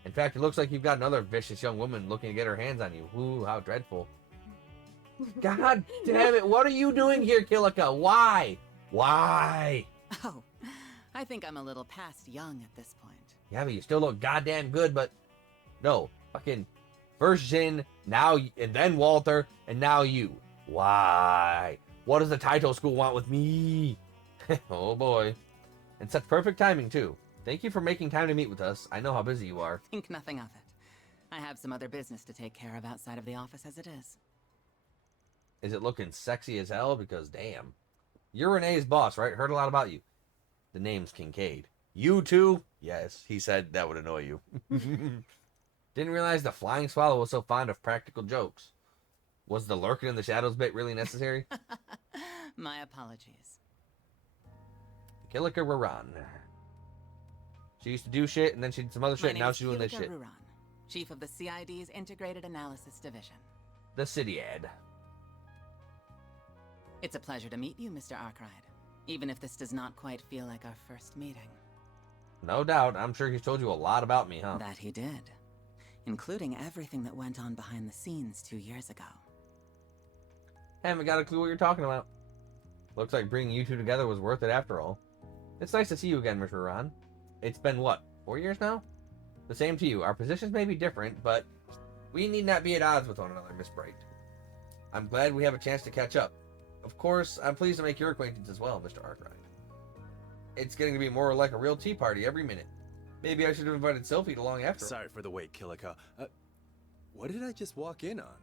In fact, it looks like you've got another vicious young woman looking to get her hands on you. Ooh, how dreadful. God damn it, what are you doing here, Kilika? Why? Why? Oh, I think I'm a little past young at this point. Yeah, but you still look goddamn good, but... No, fucking... First Jin, now... And then Walter, and now you. Why? What does the Taito school want with me? Oh boy. And such perfect timing, too. Thank you for making time to meet with us. I know how busy you are. Think nothing of it. I have some other business to take care of outside of the office as it is. Is it looking sexy as hell? Because damn. You're Renee's boss, right? Heard a lot about you. The name's Kincaid. You too? Yes, he said that would annoy you. Didn't realize the flying swallow was so fond of practical jokes. Was the lurking in the shadows bit really necessary? My apologies. Kilika Raran. She used to do shit, and then she did some other shit, and now she's doing this shit. Ruran, Chief of the CID's Integrated Analysis Division. The city ad. It's a pleasure to meet you, Mr. Arkwright, even if this does not quite feel like our first meeting. No doubt. I'm sure he's told you a lot about me, huh? That he did, including everything that went on behind the scenes 2 years ago. Haven't got a clue what you're talking about. Looks like bringing you two together was worth it after all. It's nice to see you again, Mr. Ron. It's been, what, 4 years now? The same to you. Our positions may be different, but we need not be at odds with one another, Miss Bright. I'm glad we have a chance to catch up. Of course, I'm pleased to make your acquaintance as well, Mr. Arkwright. It's getting to be more like a real tea party every minute. Maybe I should have invited Sylphie along after. Sorry for the wait, Kilika. What did I just walk in on?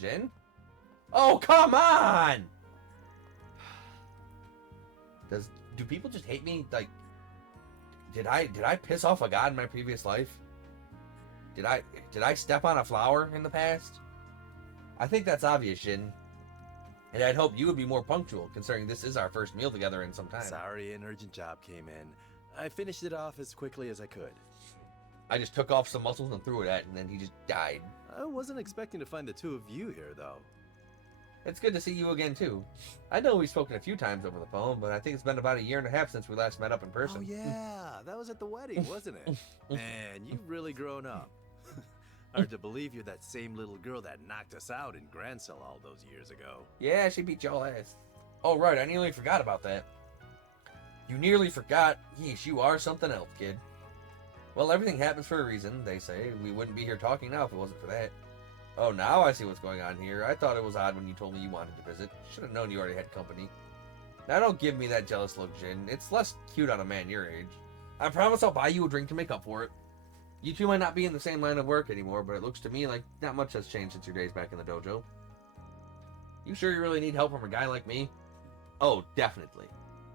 Jin? Oh, come on! Do people just hate me? Like, did I piss off a god in my previous life? Did I step on a flower in the past? I think that's obvious, Jin. And I'd hope you would be more punctual, considering this is our first meal together in some time. Sorry, an urgent job came in. I finished it off as quickly as I could. I just took off some muscles and threw it at him, and then he just died. I wasn't expecting to find the two of you here, though. It's good to see you again, too. I know we've spoken a few times over the phone, but I think it's been about 1.5 years since we last met up in person. Oh, yeah. That was at the wedding, wasn't it? Man, you've really grown up. Hard to believe you're that same little girl that knocked us out in Grancel all those years ago. Yeah, she beat y'all ass. Oh, right, I nearly forgot about that. You nearly forgot? Yeesh, you are something else, kid. Well, everything happens for a reason, they say. We wouldn't be here talking now if it wasn't for that. Oh, now I see what's going on here. I thought it was odd when you told me you wanted to visit. Should have known you already had company. Now don't give me that jealous look, Jin. It's less cute on a man your age. I promise I'll buy you a drink to make up for it. You two might not be in the same line of work anymore, but it looks to me like not much has changed since your days back in the dojo. You sure you really need help from a guy like me? Oh, definitely.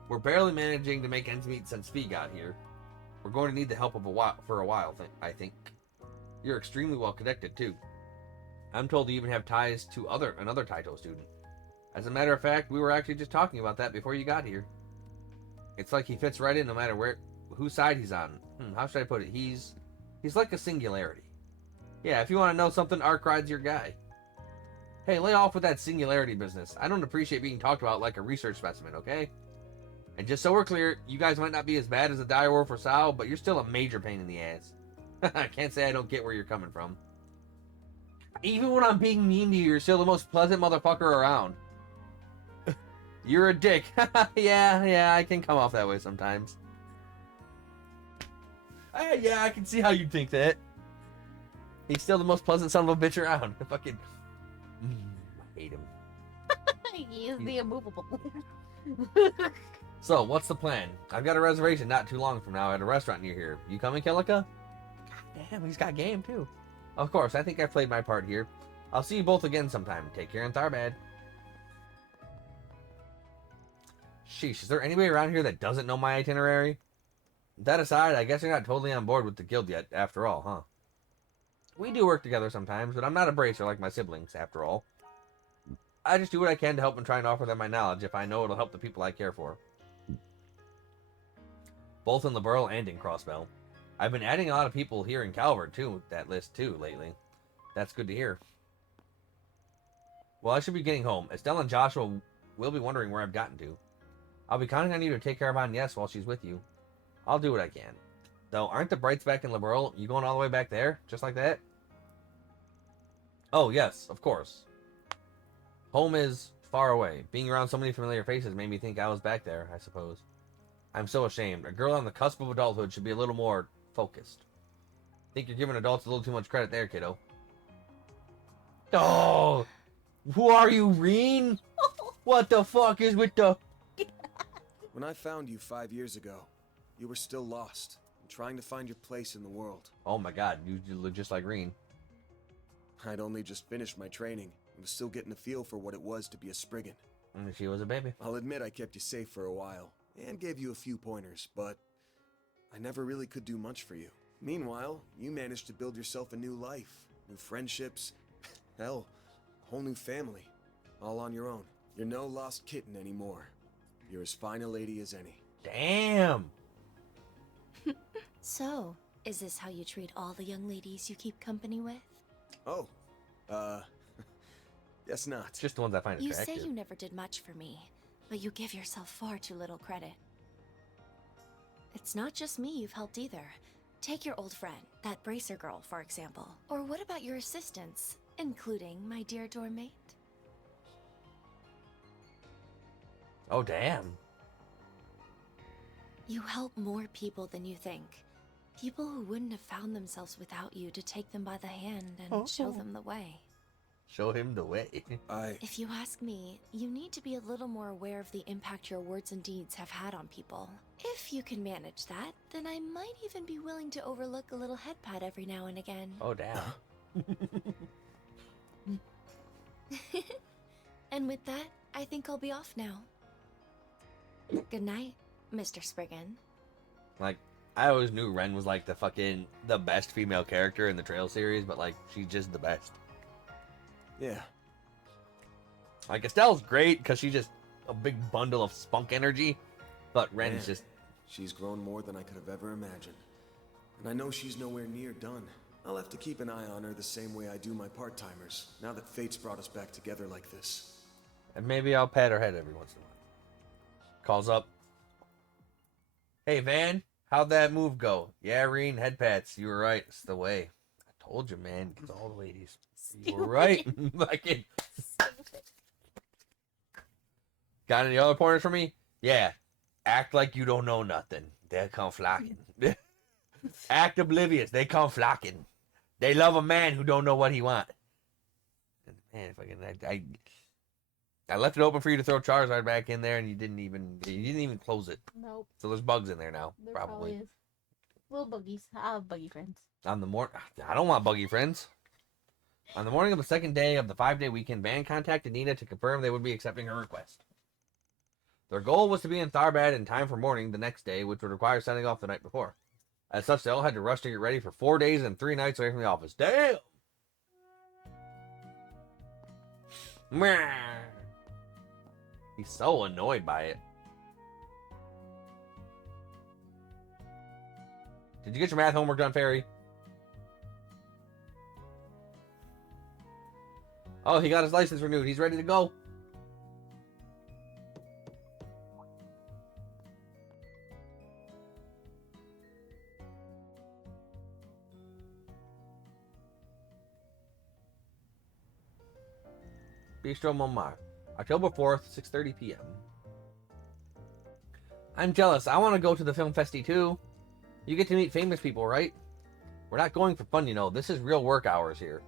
We're barely managing to make ends meet since Fee got here. We're going to need the help of for a while, I think. You're extremely well connected, too. I'm told you even have ties to another Taito student. As a matter of fact, we were actually just talking about that before you got here. It's like he fits right in no matter whose side he's on. How should I put it? He's like a singularity. Yeah, if you want to know something, Arkwright's your guy. Hey, lay off with that singularity business. I don't appreciate being talked about like a research specimen, okay? And just so we're clear, you guys might not be as bad as a direwolf or Sao, but you're still a major pain in the ass. I can't say I don't get where you're coming from. Even when I'm being mean to you, you're still the most pleasant motherfucker around. You're a dick. yeah, I can come off that way sometimes. Yeah, I can see how you'd think that. He's still the most pleasant son of a bitch around. Fucking... I hate him. He is the immovable. So, what's the plan? I've got a reservation not too long from now at a restaurant near here. You coming, Kilika? God damn, he's got game, too. Of course, I think I've played my part here. I'll see you both again sometime. Take care and Tharbad. Sheesh, is there anybody around here that doesn't know my itinerary? That aside, I guess you're not totally on board with the guild yet, after all, huh? We do work together sometimes, but I'm not a bracer like my siblings, after all. I just do what I can to help and try and offer them my knowledge if I know it'll help the people I care for. Both in Liberl and in Crossbell. I've been adding a lot of people here in Calvert, too, that list, too, lately. That's good to hear. Well, I should be getting home. Estelle and Joshua will be wondering where I've gotten to. I'll be counting on you to take care of Agnes while she's with you. I'll do what I can. Though, aren't the Brights back in Liberl? You going all the way back there? Just like that? Oh, yes, of course. Home is far away. Being around so many familiar faces made me think I was back there, I suppose. I'm so ashamed. A girl on the cusp of adulthood should be a little more focused. Think you're giving adults a little too much credit there, kiddo. Oh! Who are you, Reen? What the fuck is with the... When I found you 5 years ago, you were still lost and trying to find your place in the world. Oh my god, you look just like Reen. I'd only just finished my training and was still getting a feel for what it was to be a Spriggan. And she was a baby. I'll admit I kept you safe for a while and gave you a few pointers, but I never really could do much for you. Meanwhile, you managed to build yourself a new life, new friendships, hell, a whole new family, all on your own. You're no lost kitten anymore. You're as fine a lady as any. Damn! So, is this how you treat all the young ladies you keep company with? Oh, guess not. Just the ones I find You attractive. say you never did much for me, but you give yourself far too little credit. It's not just me you've helped either. Take your old friend, that bracer girl, for example. Or what about your assistants, including my dear dormmate? Oh, damn. You help more people than you think. People who wouldn't have found themselves without you to take them by the hand and show them the way. Show him the way. If you ask me, you need to be a little more aware of the impact your words and deeds have had on people. If you can manage that, then I might even be willing to overlook a little head pat every now and again. Oh, damn. And with that, I think I'll be off now. Good night, Mr. Spriggan. Like, I always knew Ren was like the best female character in the Trail series, but like, she's just the best. Yeah. Like, Estelle's great because she's just a big bundle of spunk energy, but Ren's Man, just... She's grown more than I could have ever imagined. And I know she's nowhere near done. I'll have to keep an eye on her the same way I do my part-timers, now that fate's brought us back together like this. And maybe I'll pat her head every once in a while. Calls up. Hey, Van, how'd that move go? Yeah, Reen, head pats. You were right. It's the way. I told you, man. It's all the ladies. You were right. Fucking... Got any other pointers for me? Yeah. Act like you don't know nothing. They'll come flocking. Act oblivious. They come flocking. They love a man who don't know what he want. Man, fucking, I left it open for you to throw Charizard back in there, and you didn't even close it. Nope. So there's bugs in there now, There probably. is. Little buggies. I have buggy friends. I don't want buggy friends. On the morning of the second day of the 5-day weekend, Van contacted Nina to confirm they would be accepting her request. Their goal was to be in Tharbad in time for morning the next day, which would require sending off the night before. As such, they all had to rush to get ready for 4 days and 3 nights away from the office. Damn! Meh. He's so annoyed by it. Did you get your math homework done, Fairy? Oh, he got his license renewed. He's ready to go. Bistro Momar, October 4th, 6:30 p.m. I'm jealous. I want to go to the film festy too. You get to meet famous people, right? We're not going for fun, you know. This is real work hours here.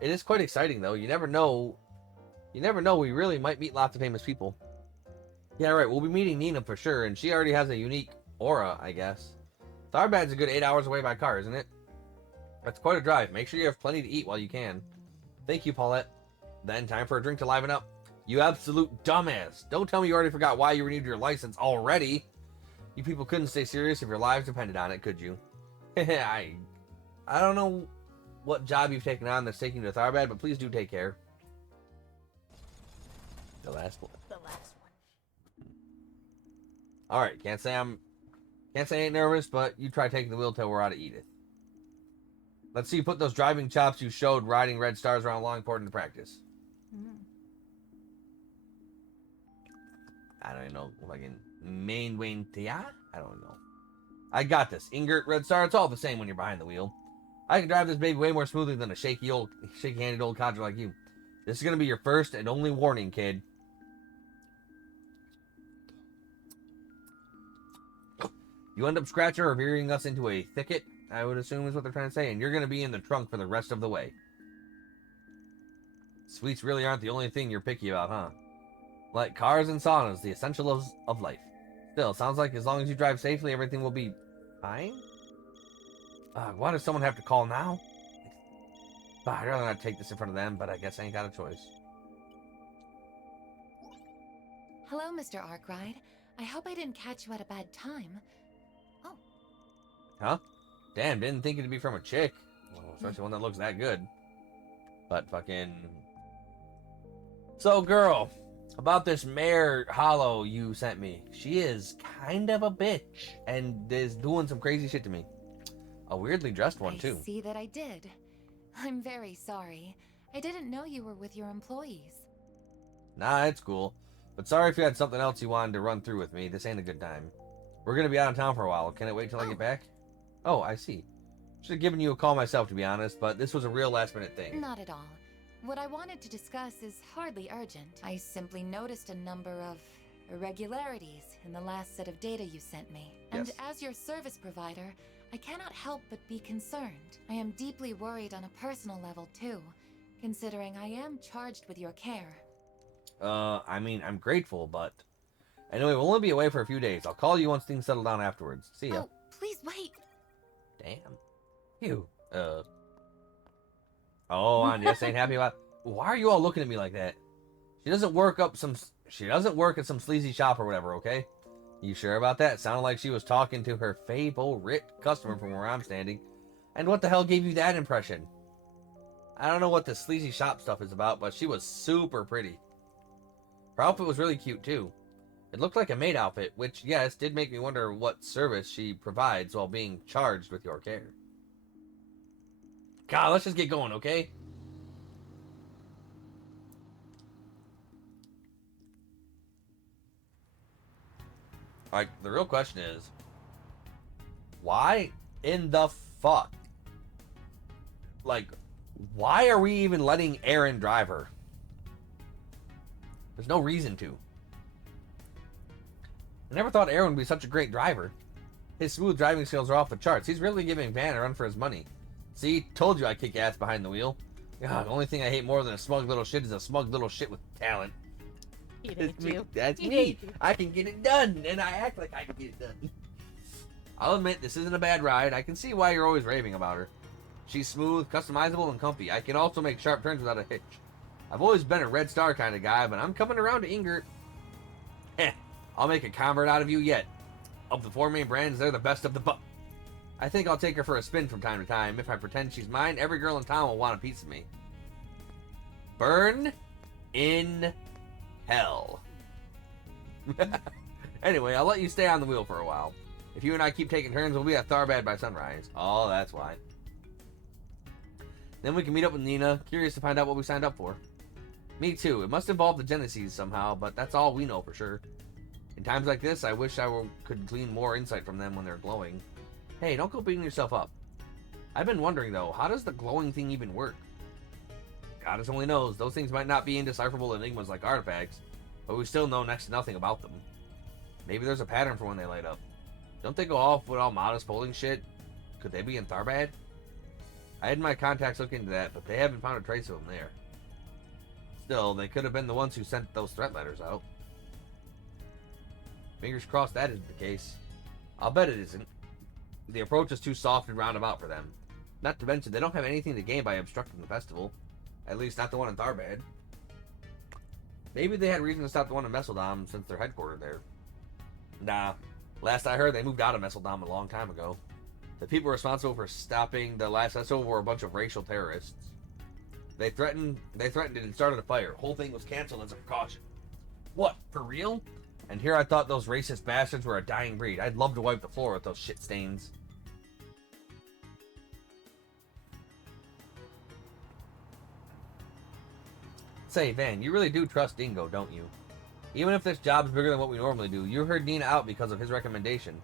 It is quite exciting, though. You never know. We really might meet lots of famous people. Yeah, right. We'll be meeting Nina for sure, and she already has a unique aura, I guess. Tharbad's a good 8 hours away by car, isn't it? That's quite a drive. Make sure you have plenty to eat while you can. Thank you, Paulette. Then time for a drink to liven up. You absolute dumbass. Don't tell me you already forgot why you renewed your license already. You people couldn't stay serious if your lives depended on it, could you? I don't know. what job you've taken on that's taking you to Tharbad, but please do take care. The last one. The last one. All right, can't say I ain't nervous, but you try taking the wheel till we're out of Edith. Let's see you put those driving chops you showed riding red stars around Longport into practice. I don't even know, fucking main Wayne Tia? I don't know. I got this. Ingert, Red Star, it's all the same when you're behind the wheel. I can drive this baby way more smoothly than a shaky-handed old codger like you. This is gonna be your first and only warning, kid. You end up scratching or veering us into a thicket, I would assume is what they're trying to say, and you're gonna be in the trunk for the rest of the way. Sweets really aren't the only thing you're picky about, huh? Like cars and saunas, the essentials of life. Still, it sounds like as long as you drive safely, everything will be fine? Why does someone have to call now? I'd rather not take this in front of them, but I guess I ain't got a choice. Hello, Mr. Arkwright. I hope I didn't catch you at a bad time. Oh. Huh? Damn, didn't think it'd be from a chick. Well, especially one that looks that good. But fucking... So, girl, about this Mare Hollow you sent me. She is kind of a bitch and is doing some crazy shit to me. A weirdly dressed one, too. I see that I did. I'm very sorry. I didn't know you were with your employees. Nah, it's cool. But sorry if you had something else you wanted to run through with me. This ain't a good time. We're gonna be out of town for a while. Can it wait till I get back? Oh, I see. Should have given you a call myself, to be honest, but this was a real last-minute thing. Not at all. What I wanted to discuss is hardly urgent. I simply noticed a number of irregularities in the last set of data you sent me. And Yes. as your service provider, I cannot help but be concerned. I am deeply worried on a personal level, too, considering I am charged with your care. I mean, I'm grateful, but... Anyway, we'll only be away for a few days. I'll call you once things settle down afterwards. See ya. Oh, please wait. Damn. You. Oh, and yes, ain't happy about... Why are you all looking at me like that? She doesn't work at some sleazy shop or whatever, okay? You sure about that? It sounded like she was talking to her favorite customer from where I'm standing. And what the hell gave you that impression? I don't know what the sleazy shop stuff is about, but she was super pretty. Her outfit was really cute, too. It looked like a maid outfit, which, yes, did make me wonder what service she provides while being charged with your care. God, let's just get going, okay? Like, the real question is, why in the fuck? Like, why are we even letting Aaron drive her? There's no reason to. I never thought Aaron would be such a great driver. His smooth driving skills are off the charts. He's really giving Van a run for his money. See, told you I kick ass behind the wheel. God, the only thing I hate more than a smug little shit is a smug little shit with talent. That's me. That's me. I can get it done, and I act like I can get it done. I'll admit, this isn't a bad ride. I can see why you're always raving about her. She's smooth, customizable, and comfy. I can also make sharp turns without a hitch. I've always been a Red Star kind of guy, but I'm coming around to Ingert. Heh, I'll make a convert out of you yet. Of the four main brands, they're the best of the I think I'll take her for a spin from time to time. If I pretend she's mine, every girl in town will want a piece of me. Burn in hell. Anyway, I'll let you stay on the wheel for a while. If you and I keep taking turns, we'll be at Tharbad by sunrise. Oh, that's why. Then we can meet up with Nina. Curious to find out what we signed up for. Me too. It must involve the Genesis somehow, but that's all we know for sure. In times like this, I wish could glean more insight from them when they're glowing. Hey, don't go beating yourself up. I've been wondering, though, how does the glowing thing even work? Goddess only knows. Those things might not be indecipherable enigmas like artifacts, but we still know next to nothing about them. Maybe there's a pattern for when they light up. Don't they go off with all modest polling shit? Could they be in Tharbad? I had my contacts look into that, but they haven't found a trace of them there. Still, they could have been the ones who sent those threat letters out. Fingers crossed that isn't the case. I'll bet it isn't. The approach is too soft and roundabout for them. Not to mention, they don't have anything to gain by obstructing the festival. At least not the one in Tharbad. Maybe they had reason to stop the one in Messeldom since they're headquartered there. Nah. Last I heard, they moved out of Messeldom a long time ago. The people responsible for stopping the last festival were a bunch of racial terrorists. They threatened it and started a fire. Whole thing was canceled as a precaution. What, for real? And here I thought those racist bastards were a dying breed. I'd love to wipe the floor with those shit stains. Say, Van, you really do trust Dingo, don't you? Even if this job's bigger than what we normally do, you heard Nina out because of his recommendation.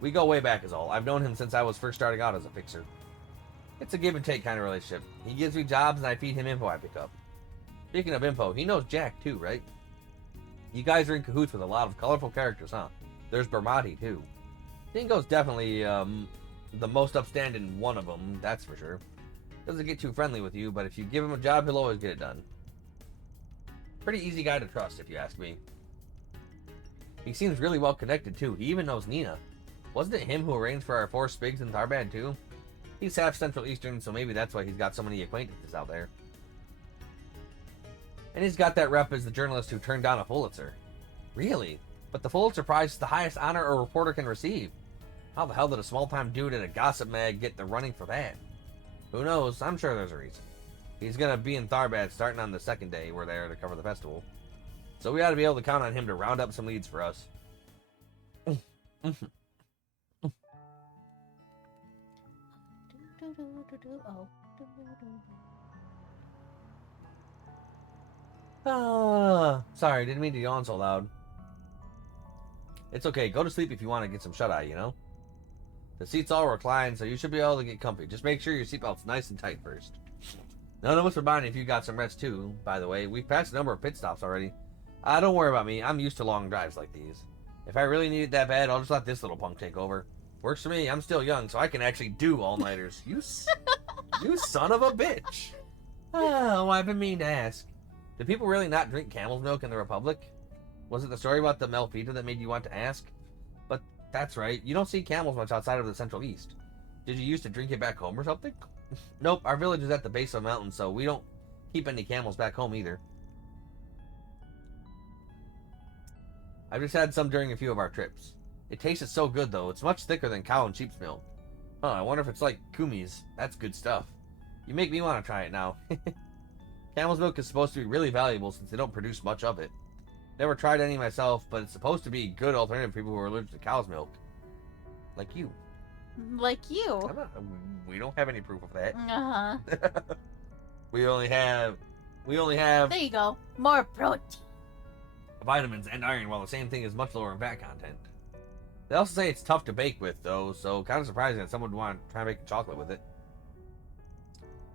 We go way back is all. I've known him since I was first starting out as a fixer. It's a give and take kind of relationship. He gives me jobs and I feed him info I pick up. Speaking of info, he knows Jack too, right? You guys are in cahoots with a lot of colorful characters, huh? There's Bermati too. Dingo's definitely the most upstanding one of them, that's for sure. Doesn't get too friendly with you, but if you give him a job, he'll always get it done. Pretty easy guy to trust, if you ask me. He seems really well connected too. He even knows Nina. Wasn't it him who arranged for our 4 Spigs in Tharbad too? He's half Central Eastern, so maybe that's why he's got so many acquaintances out there. And he's got that rep as the journalist who turned down a Pulitzer. Really? But the Pulitzer Prize is the highest honor a reporter can receive. How the hell did a small-time dude at a gossip mag get the running for that? Who knows? I'm sure there's a reason. He's gonna be in Tharbad starting on the 2nd day we're there to cover the festival. So we ought to be able to count on him to round up some leads for us. Sorry, didn't mean to yawn so loud. It's okay, go to sleep if you want to get some shut-eye, you know? The seats all recline, so you should be able to get comfy. Just make sure your seatbelt's nice and tight first. None of us are minding if you got some rest too, by the way. We've passed a number of pit stops already. Don't worry about me, I'm used to long drives like these. If I really need it that bad, I'll just let this little punk take over. Works for me, I'm still young, so I can actually do all-nighters. You son of a bitch! Oh, I've been meaning to ask. Do people really not drink camel's milk in the Republic? Was it the story about the Melfita that made you want to ask? But that's right, you don't see camels much outside of the Central East. Did you used to drink it back home or something? Nope, our village is at the base of a mountain, so we don't keep any camels back home either. I've just had some during a few of our trips. It tasted so good though, it's much thicker than cow and sheep's milk. Huh, I wonder if it's like kumi's. That's good stuff. You make me want to try it now. Camel's milk is supposed to be really valuable since they don't produce much of it. Never tried any myself, but it's supposed to be a good alternative for people who are allergic to cow's milk. Like you. Like you. We don't have any proof of that. Uh-huh. We only have There you go. More protein. vitamins and iron, while the same thing is much lower in fat content. They also say it's tough to bake with, though, so kind of surprising that someone would want to try making chocolate with it.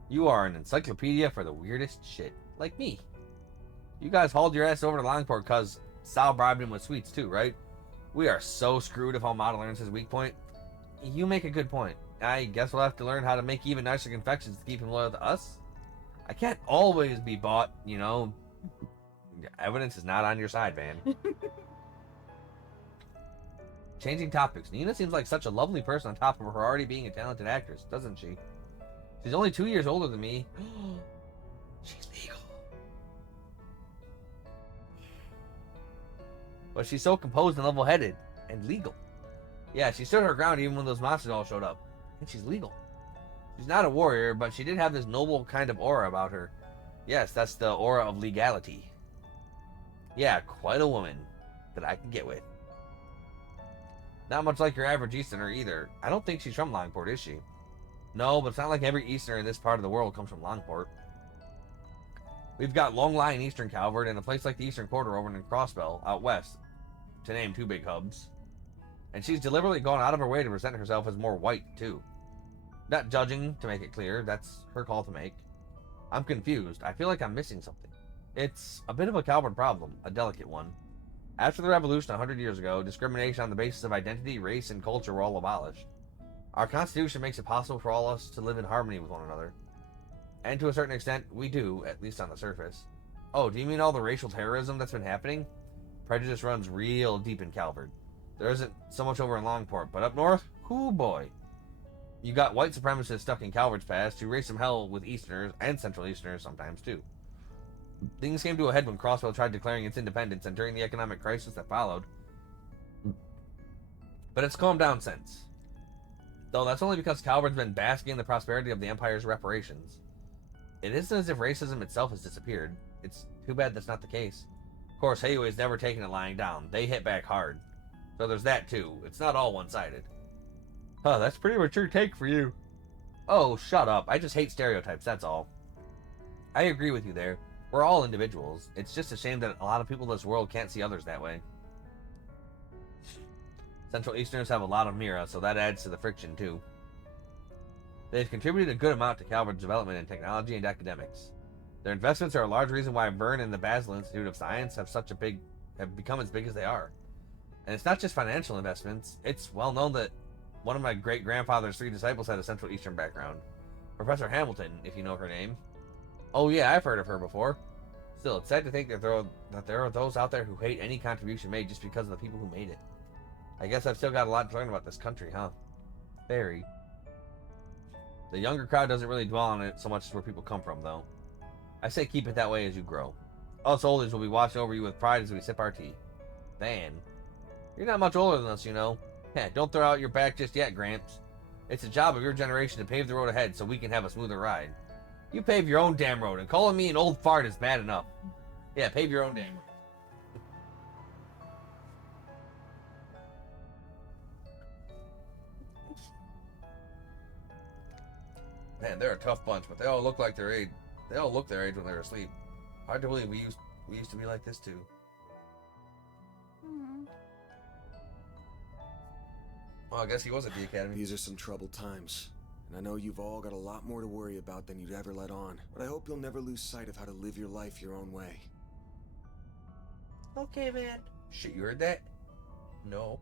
You are an encyclopedia for the weirdest shit. Like me. You guys hauled your ass over to Longport because Sal bribed him with sweets too, right? We are so screwed if Almada learns his weak point. You make a good point. I guess we'll have to learn how to make even nicer confections to keep him loyal to us. I can't always be bought, you know. Evidence is not on your side, Van. Changing topics. Nina seems like such a lovely person on top of her already being a talented actress, doesn't she? She's only 2 years older than me. She's legal. But she's so composed and level-headed. And legal. Yeah, she stood her ground even when those monsters all showed up. And she's legal. She's not a warrior, but she did have this noble kind of aura about her. Yes, that's the aura of legality. Yeah, quite a woman that I can get with. Not much like your average Easterner either. I don't think she's from Longport, is she? No, but it's not like every Easterner in this part of the world comes from Longport. We've got Long Line Eastern Calvert and a place like the Eastern Quarter over in Crossbell, out west, to name 2 big hubs. And she's deliberately gone out of her way to present herself as more white, too. Not judging, to make it clear, that's her call to make. I'm confused. I feel like I'm missing something. It's a bit of a Calvert problem, a delicate one. After the revolution 100 years ago, discrimination on the basis of identity, race, and culture were all abolished. Our Constitution makes it possible for all of us to live in harmony with one another. And to a certain extent, we do, at least on the surface. Oh, do you mean all the racial terrorism that's been happening? Prejudice runs real deep in Calvert. There isn't so much over in Longport, but up north, hoo boy. You got white supremacists stuck in Calvert's past who raised some hell with Easterners and Central Easterners sometimes too. Things came to a head when Crossville tried declaring its independence and during the economic crisis that followed. But it's calmed down since. Though that's only because Calvard's been basking in the prosperity of the Empire's reparations. It isn't as if racism itself has disappeared. It's too bad that's not the case. Of course, Hayway's never taken it lying down. They hit back hard. So there's that too. It's not all one-sided. Huh, that's pretty mature take for you. Oh, shut up. I just hate stereotypes, that's all. I agree with you there. We're all individuals. It's just a shame that a lot of people in this world can't see others that way. Central Easterners have a lot of Mira, so that adds to the friction too. They've contributed a good amount to Calvard's development in technology and academics. Their investments are a large reason why Vern and the Basel Institute of Science have become as big as they are. And it's not just financial investments. It's well known that one of my great-grandfather's 3 disciples had a Central Eastern background. Professor Hamilton, if you know her name. Oh yeah, I've heard of her before. Still, it's sad to think that there are those out there who hate any contribution made just because of the people who made it. I guess I've still got a lot to learn about this country, huh? Very. The younger crowd doesn't really dwell on it so much as where people come from, though. I say keep it that way as you grow. Us olders will be watching over you with pride as we sip our tea. Van. You're not much older than us, you know. Heh, don't throw out your back just yet, Gramps. It's the job of your generation to pave the road ahead so we can have a smoother ride. You pave your own damn road, and calling me an old fart is bad enough. Yeah, pave your own damn road. Man, they're a tough bunch, but they all look like their age. They all look their age when they're asleep. Hard to believe we used to be like this too. Well, I guess he was at the academy. These are some troubled times, and I know you've all got a lot more to worry about than you'd ever let on. But I hope you'll never lose sight of how to live your life your own way. Okay, man. Shit, you heard that? No.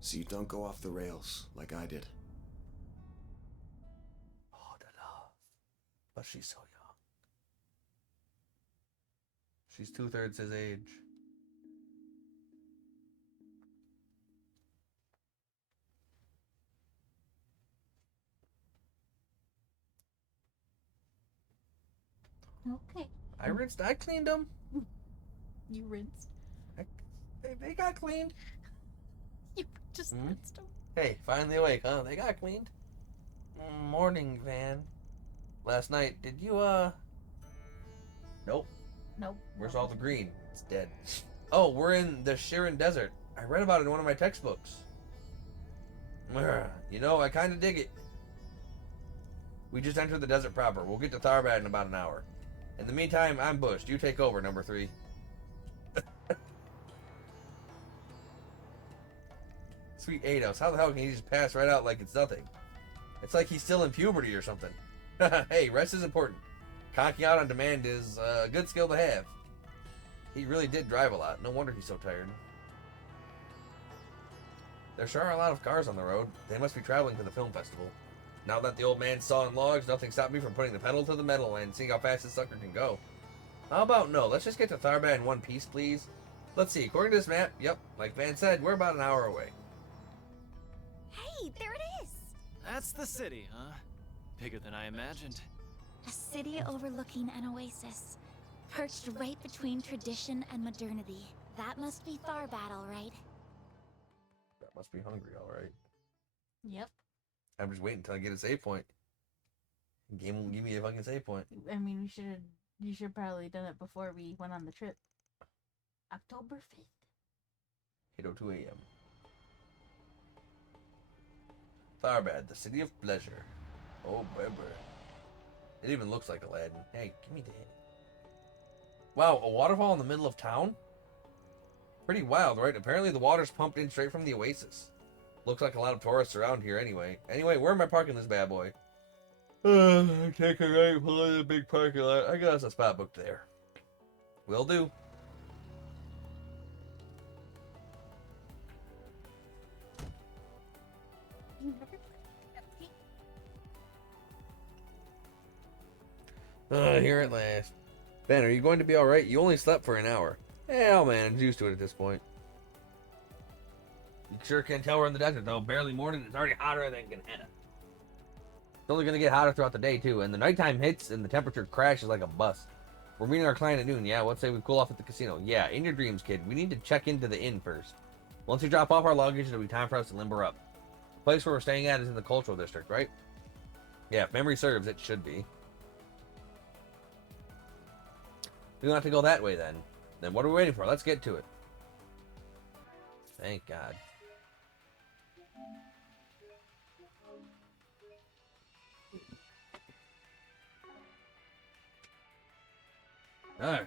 So you don't go off the rails like I did. Oh, the love. But she's so young. She's 2/3 his age. Okay. I cleaned them. You rinsed. They got cleaned. You just rinsed them. Hey, finally awake, huh? They got cleaned. Morning, Van. Last night, did you, Nope. Nope. Where's all the green? It's dead. Oh, we're in the Shirin Desert. I read about it in one of my textbooks. You know, I kind of dig it. We just entered the desert proper. We'll get to Tharbad in about an hour. In the meantime, I'm bushed. You take over, number 3. Sweet Ados. How the hell can he just pass right out like it's nothing? It's like he's still in puberty or something. Hey, rest is important. Conking out on demand is a good skill to have. He really did drive a lot. No wonder he's so tired. There sure are a lot of cars on the road. They must be traveling to the film festival. Now that the old man's sawing logs, nothing stopped me from putting the pedal to the metal and seeing how fast this sucker can go. How about no? Let's just get to Tharbad in one piece, please. Let's see. According to this map, yep, like Van said, we're about an hour away. Hey, there it is! That's the city, huh? Bigger than I imagined. A city overlooking an oasis, perched right between tradition and modernity. That must be Tharbad, all right. That must be hungry, all right. Yep. I'm just waiting until I get a save point. The game will give me a fucking save point. I mean, you should probably done it before we went on the trip. October 5th. 8:02 a.m. Tharbad, the city of pleasure. Oh, baby. It even looks like Aladdin. Hey, give me that. Wow, a waterfall in the middle of town? Pretty wild, right? Apparently the water's pumped in straight from the oasis. Looks like a lot of tourists around here anyway. Anyway, where am I parking this bad boy? Take a right, pull in the big parking lot. I got us a spot booked there. Will do. Here at last. Ben, are you going to be alright? You only slept for an hour. Hell, man, I'm used to it at this point. You sure can tell we're in the desert, though. Barely morning, it's already hotter than Ganetta. It's only going to get hotter throughout the day, too. And the nighttime hits and the temperature crashes like a bus. We're meeting our client at noon, yeah? Let's say we cool off at the casino. Yeah, in your dreams, kid. We need to check into the inn first. Once we drop off our luggage, it'll be time for us to limber up. place where we're staying at is in the cultural district, right? Yeah, if memory serves, it should be. We don't have to go that way then. Then what are we waiting for? Let's get to it. Thank God. Alright.